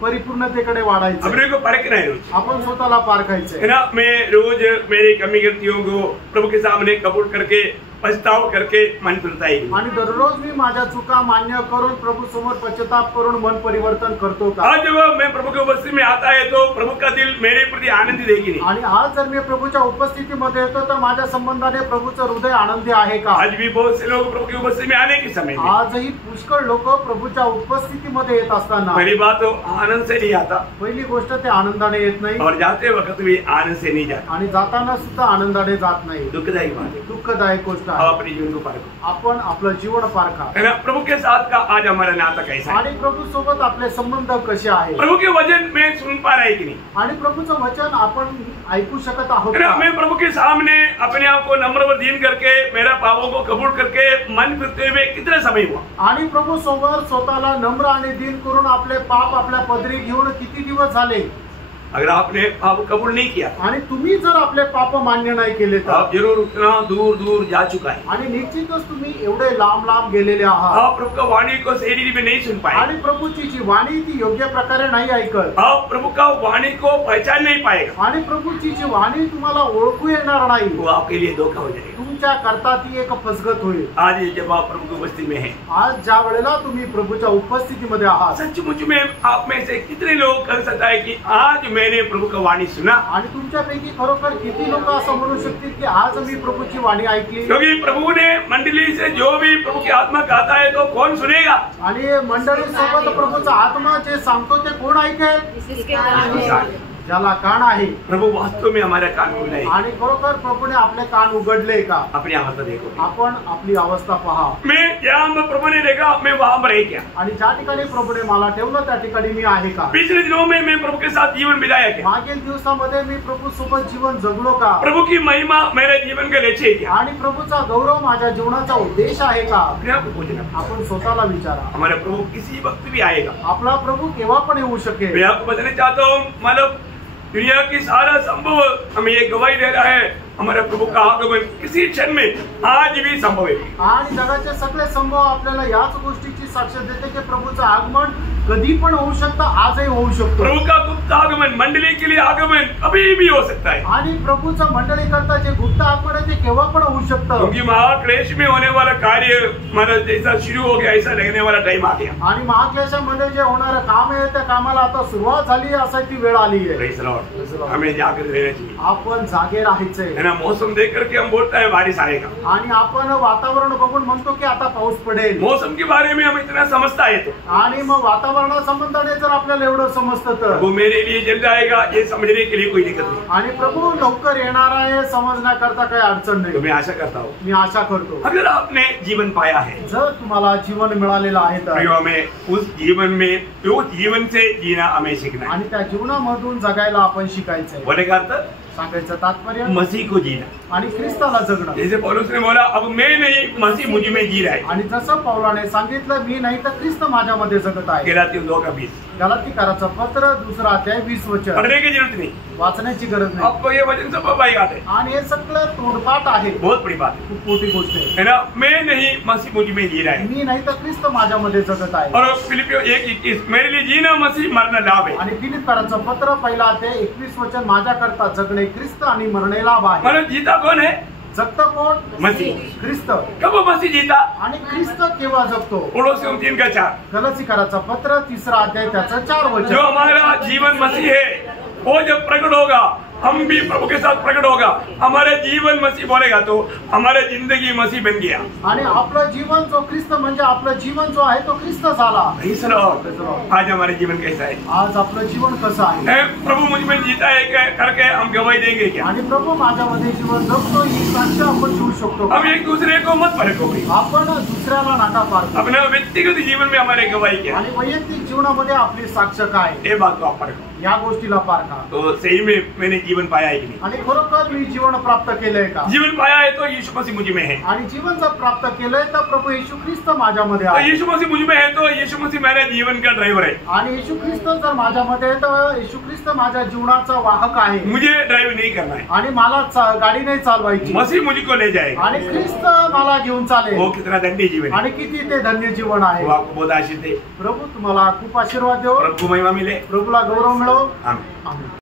परिपूर्णतेकडे वाढायचं, अपने को परखना है रोज, आपण स्वतःला पारखायचंय। है ना। मैं रोज मेरी कमी गलतियों को प्रभु के सामने कबूल करके पछताव करके मन फिरता है, आणि दररोज मी माझ्या चुका मान्य करून प्रभू समोर पश्चाताप करून मन परिवर्तन करतो का। आज जब मैं प्रभु के उपस्थिति में आता है तो प्रभु का दिल मेरे प्रति आनंदी देगी नहीं, आणि आज जर मी प्रभूच्या उपस्थितीमध्ये येतो तर माझ्या संबंधाने प्रभूचं हृदय आनंदी आहे का। आज भी बहुत से लोग प्रभु की उपस्थिति में आने के समय में, आजही पुष्कळ लोक प्रभूच्या उपस्थितीमध्ये येत असताना पहली बात तो आनंद से नहीं आता, पहिली गोष्ट ते आनंदाने येत नाही, और जाते वक्त भी आनंद से नहीं जाता, आणि जाताना सुद्धा आनंदाने जात नाही। दुखदायक बात है। दुःखदायक गोष्ट आहे. अपने जीवन को पारखो. आपण आपलं जीवन पारखा. है ना. प्रभु के साथ का आज हमारा नाता कैसा है? आणि प्रभू सोबत आपले संबंध कसे आहेत? प्रभु के वचन में सुन पा रहे कि नहीं? आणि प्रभूचं वचन आपण ऐकू शकत आहोत है ना. का? मैं प्रभु के सामने अपने आप को नम्र व दीन करके मेरा पापों को कबूल करके मन फिरते हुए कितना समय हुआ? आणि प्रभू सोबत स्वतःला नम्र आणि दीन करून आपले पाप आपल्या पदरी घेऊन किती दिवस झाले? अगर आपने पाप कबूल नहीं किया आणि तुम्ही जर आपले पाप मान्य नाही केले तर आप जरूर उतना दूर दूर जा चुका है. आणि निश्चितच तुम्ही एवढे लांब लांब गेलेले आहात. आप प्रभु का वाणी को सही रीति में नहीं सुन पाए. आणि प्रभूची जी वाणी ती योग्य प्रकारे नाही ऐकत. आप प्रभु का वाणी को पहचान नहीं पाएगा. आणि प्रभूची जी वाणी तुम्हाला ओळखू येणार नाही. वो आपके लिए धोखा हो जाएगा. तुमच्या करता ती एक फसगत होईल. आज जब आप प्रभु की उपस्थिति में हैं, आज ज्या वेळेला तुम्ही प्रभूच्या उपस्थितीमध्ये आहात, सचमुच में आप में से कितने लोग कर सकता है कि आज मैंने प्रभु का वाणी सुना? आणि तुमच्यापैकी खरोखर किती लोक असं म्हणू शकतील की आज मी प्रभूची वाणी ऐकली? क्योंकि प्रभु ने मंडली से जो भी प्रभु की आत्मा कहता है तो कौन सुनेगा? आणि मंडळी सोबत प्रभूचा आत्मा जे सांगतो ते कोण ऐकेल? ज्याला कान आहे. प्रभु वास्तव में हमारे कान खुले हैं. आणि खरोखर प्रभूने आपले कान उघडले का? अपनी अवस्था देखो. आपण आपली अवस्था पहा. मैं जहाँ में प्रभु ने देखा मैं वहाँ पर रह गया. आणि ज्या ठिकाणी प्रभूने मला ठेवलं त्या ठिकाणी मी आहे का? पिछले दिनों में मैं प्रभु के साथ जीवन बिताया क्या? मागील दिवसामध्ये मी प्रभू सोबत जीवन जगलो का? प्रभु की महिमा मेरे जीवन का लक्ष्य है क्या? आणि प्रभूचा गौरव माझ्या जीवनाचा उद्देश आहे का? अपने आप को पूछना. आपण स्वतःला विचारा. हमारा प्रभु किसी वक्त भी आएगा. आपला प्रभू केव्हा पण येऊ शकेल. मैं आपको बताना चाहता हूँ, मतलब दुनिया की सारा संभव हमें ये गवाही दे रहा है, हमारे प्रभु का आगमन किसी क्षण में आज भी संभव है. आणि जगाचे सगळे संभव आपल्याला याच गोष्टीची साक्ष देते की प्रभूचं आगमन कधी पण होऊ शकतं, आजही होऊ शकतो. प्रभु का गुप्त आगमन, मंडली के लिए आगमन कभी भी हो सकता है. आणि प्रभूचं मंडळी करता जे गुप्त आगमन आहे ते केव्हा पण होऊ शकतं. क्योंकि महाक्लेश में होने वाला कार्य हमारा जैसा शुरू हो गया, ऐसा लगने वाला टाइम आ गया. आणि महाक्लेशामध्ये जे होणारं काम आहे त्या कामाला आता सुरुवात झाली असा ती वेळ आली आहे. Praise the Lord. हमें जागृत रहना चाहिए. आपण जागे राहायचंय. है ना. मौसम देख करके हम बोलता है बारिश आएगा. आणि आपण वातावरण बघून म्हणतो की आता पाऊस पडेल. मौसम के बारे में हम इतना समझता है तो. आणि मग वातावरणासंबंधाने जर आपल्याला एवढं समजतं तर वो मेरे लिए जल्द आएगा ये समझने के लिए कोई दिक्कत नहीं. आणि प्रभू लवकर येणार आहे समजण्याकरता काही अडचण तो नाही. मैं आशा करता हूँ, मी आशा करतो अगर आपने जीवन पाया है, जर तुम्हाला जीवन मिळालेलं आहे तर प्रियो, हमें उस जीवन में उस जीवन से जीना हमें सीखना है. आणि त्या जीवनामधून जगायला आपण शिकायचंय. बोले का अर्थ? सांगायचं तात्पर्य मसीह को जीना. आणि ख्रिस्ताला जगणं. जैसे पौलुस ने बोला, अब मैं नहीं मसीह मुझ में जी रहा है. आणि जसं पौलाने सांगितलं मी नाही तर ख्रिस्त माझ्यामध्ये जगत आहे. गलातियों 2:20. गलातीकाराचं पत्र 2 अध्याय 20 वचन. पढ़ने की जरूरत नहीं, वाचण्याची गरज नाही. आपको ये वचन सब बाई याद है. आणि हे सगळं तोंडपाठ आहे. बहुत बड़ी बात है. खूप मोठी गोष्ट आहे. है ना. मैं नहीं मसीह मुझ में जी रहा है. मी नाही तर ख्रिस्त माझ्यामध्ये जगत आहे. और फिलिपियों 1:21, मेरे लिए जीना मसीह मरना लाभ है. आणि फिलिपकाराचं पत्र 1 अध्याय 21 वचन, माझ्याकरता जगणे ख्रिस्त आणि मरणे लाभ आहे. मतलब जीता कौन है? जगतं कोण? मसीह. ख्रिस्त. कब वो मसीह जीता? आणि ख्रिस्त केव्हा जगतो? पौलुस 3:4. गलातीकाराचं पत्र 3 अध्याय त्याचं 4 वचन. जो हमारा जीवन मसीह है वो जब प्रकट होगा हम भी प्रभु के साथ प्रकट होगा. हमारे जीवन मसीह बोलेगा तो हमारे जिंदगी मसीह बन गया. आणि आपलं जीवन जो ख्रिस्त म्हणजे आपलं जीवन जो आहे तो ख्रिस्त झाला. Praise the Lord. आज हमारे जीवन कैसा है? आज आपलं जीवन कसं आहे? प्रभु मुझ में जीता है करके हम गवाही देंगे क्या? आणि प्रभू माझ्यामध्ये जीवन जगतो ही साक्ष आपण देऊ शकतो. हम एक दूसरे को मत परखो. आपण दुसऱ्याला नाटा पाडतो. अपने व्यक्तिगत जीवन में हमारे गवाही क्या? आणि वैयक्तिक जीवनामध्ये आपली साक्ष काय? ये बात को आप परखो. या गोष्टीला पारखा. तो सही में मैंने जीवन पाया है कि नहीं? आणि खरोखर मी जीवन प्राप्त केलंय का? जीवन पाया है तो यीशु मसीह मुझ में है. आणि जीवन जर प्राप्त केलंय तर प्रभू येशू ख्रिस्त माझ्यामध्ये तो आहे. यीशु मसीह मुझ में है तो यीशु मसीह मेरे जीवन का ड्राइवर है. आणि येशू ख्रिस्त जर माझ्यामध्ये आहे तर येशू ख्रिस्त माझ्या जीवनाचा वाहक आहे. मुझे ड्राइव नहीं करना है. आणि मला गाडी नाही चालवायची. मसीह मुझको ले जाएगा. आणि ख्रिस्त मला घेऊन चालेल. वो कितना धन्य जीवन है. आणि किती ते धन्य जीवन आहे. वो आपको बहुत आशीष दे. प्रभू तुम्हाला खूप आशीर्वाद देव. प्रभु महिमा मिले. प्रभूला गौरव मिळो. आमीन. आमीन.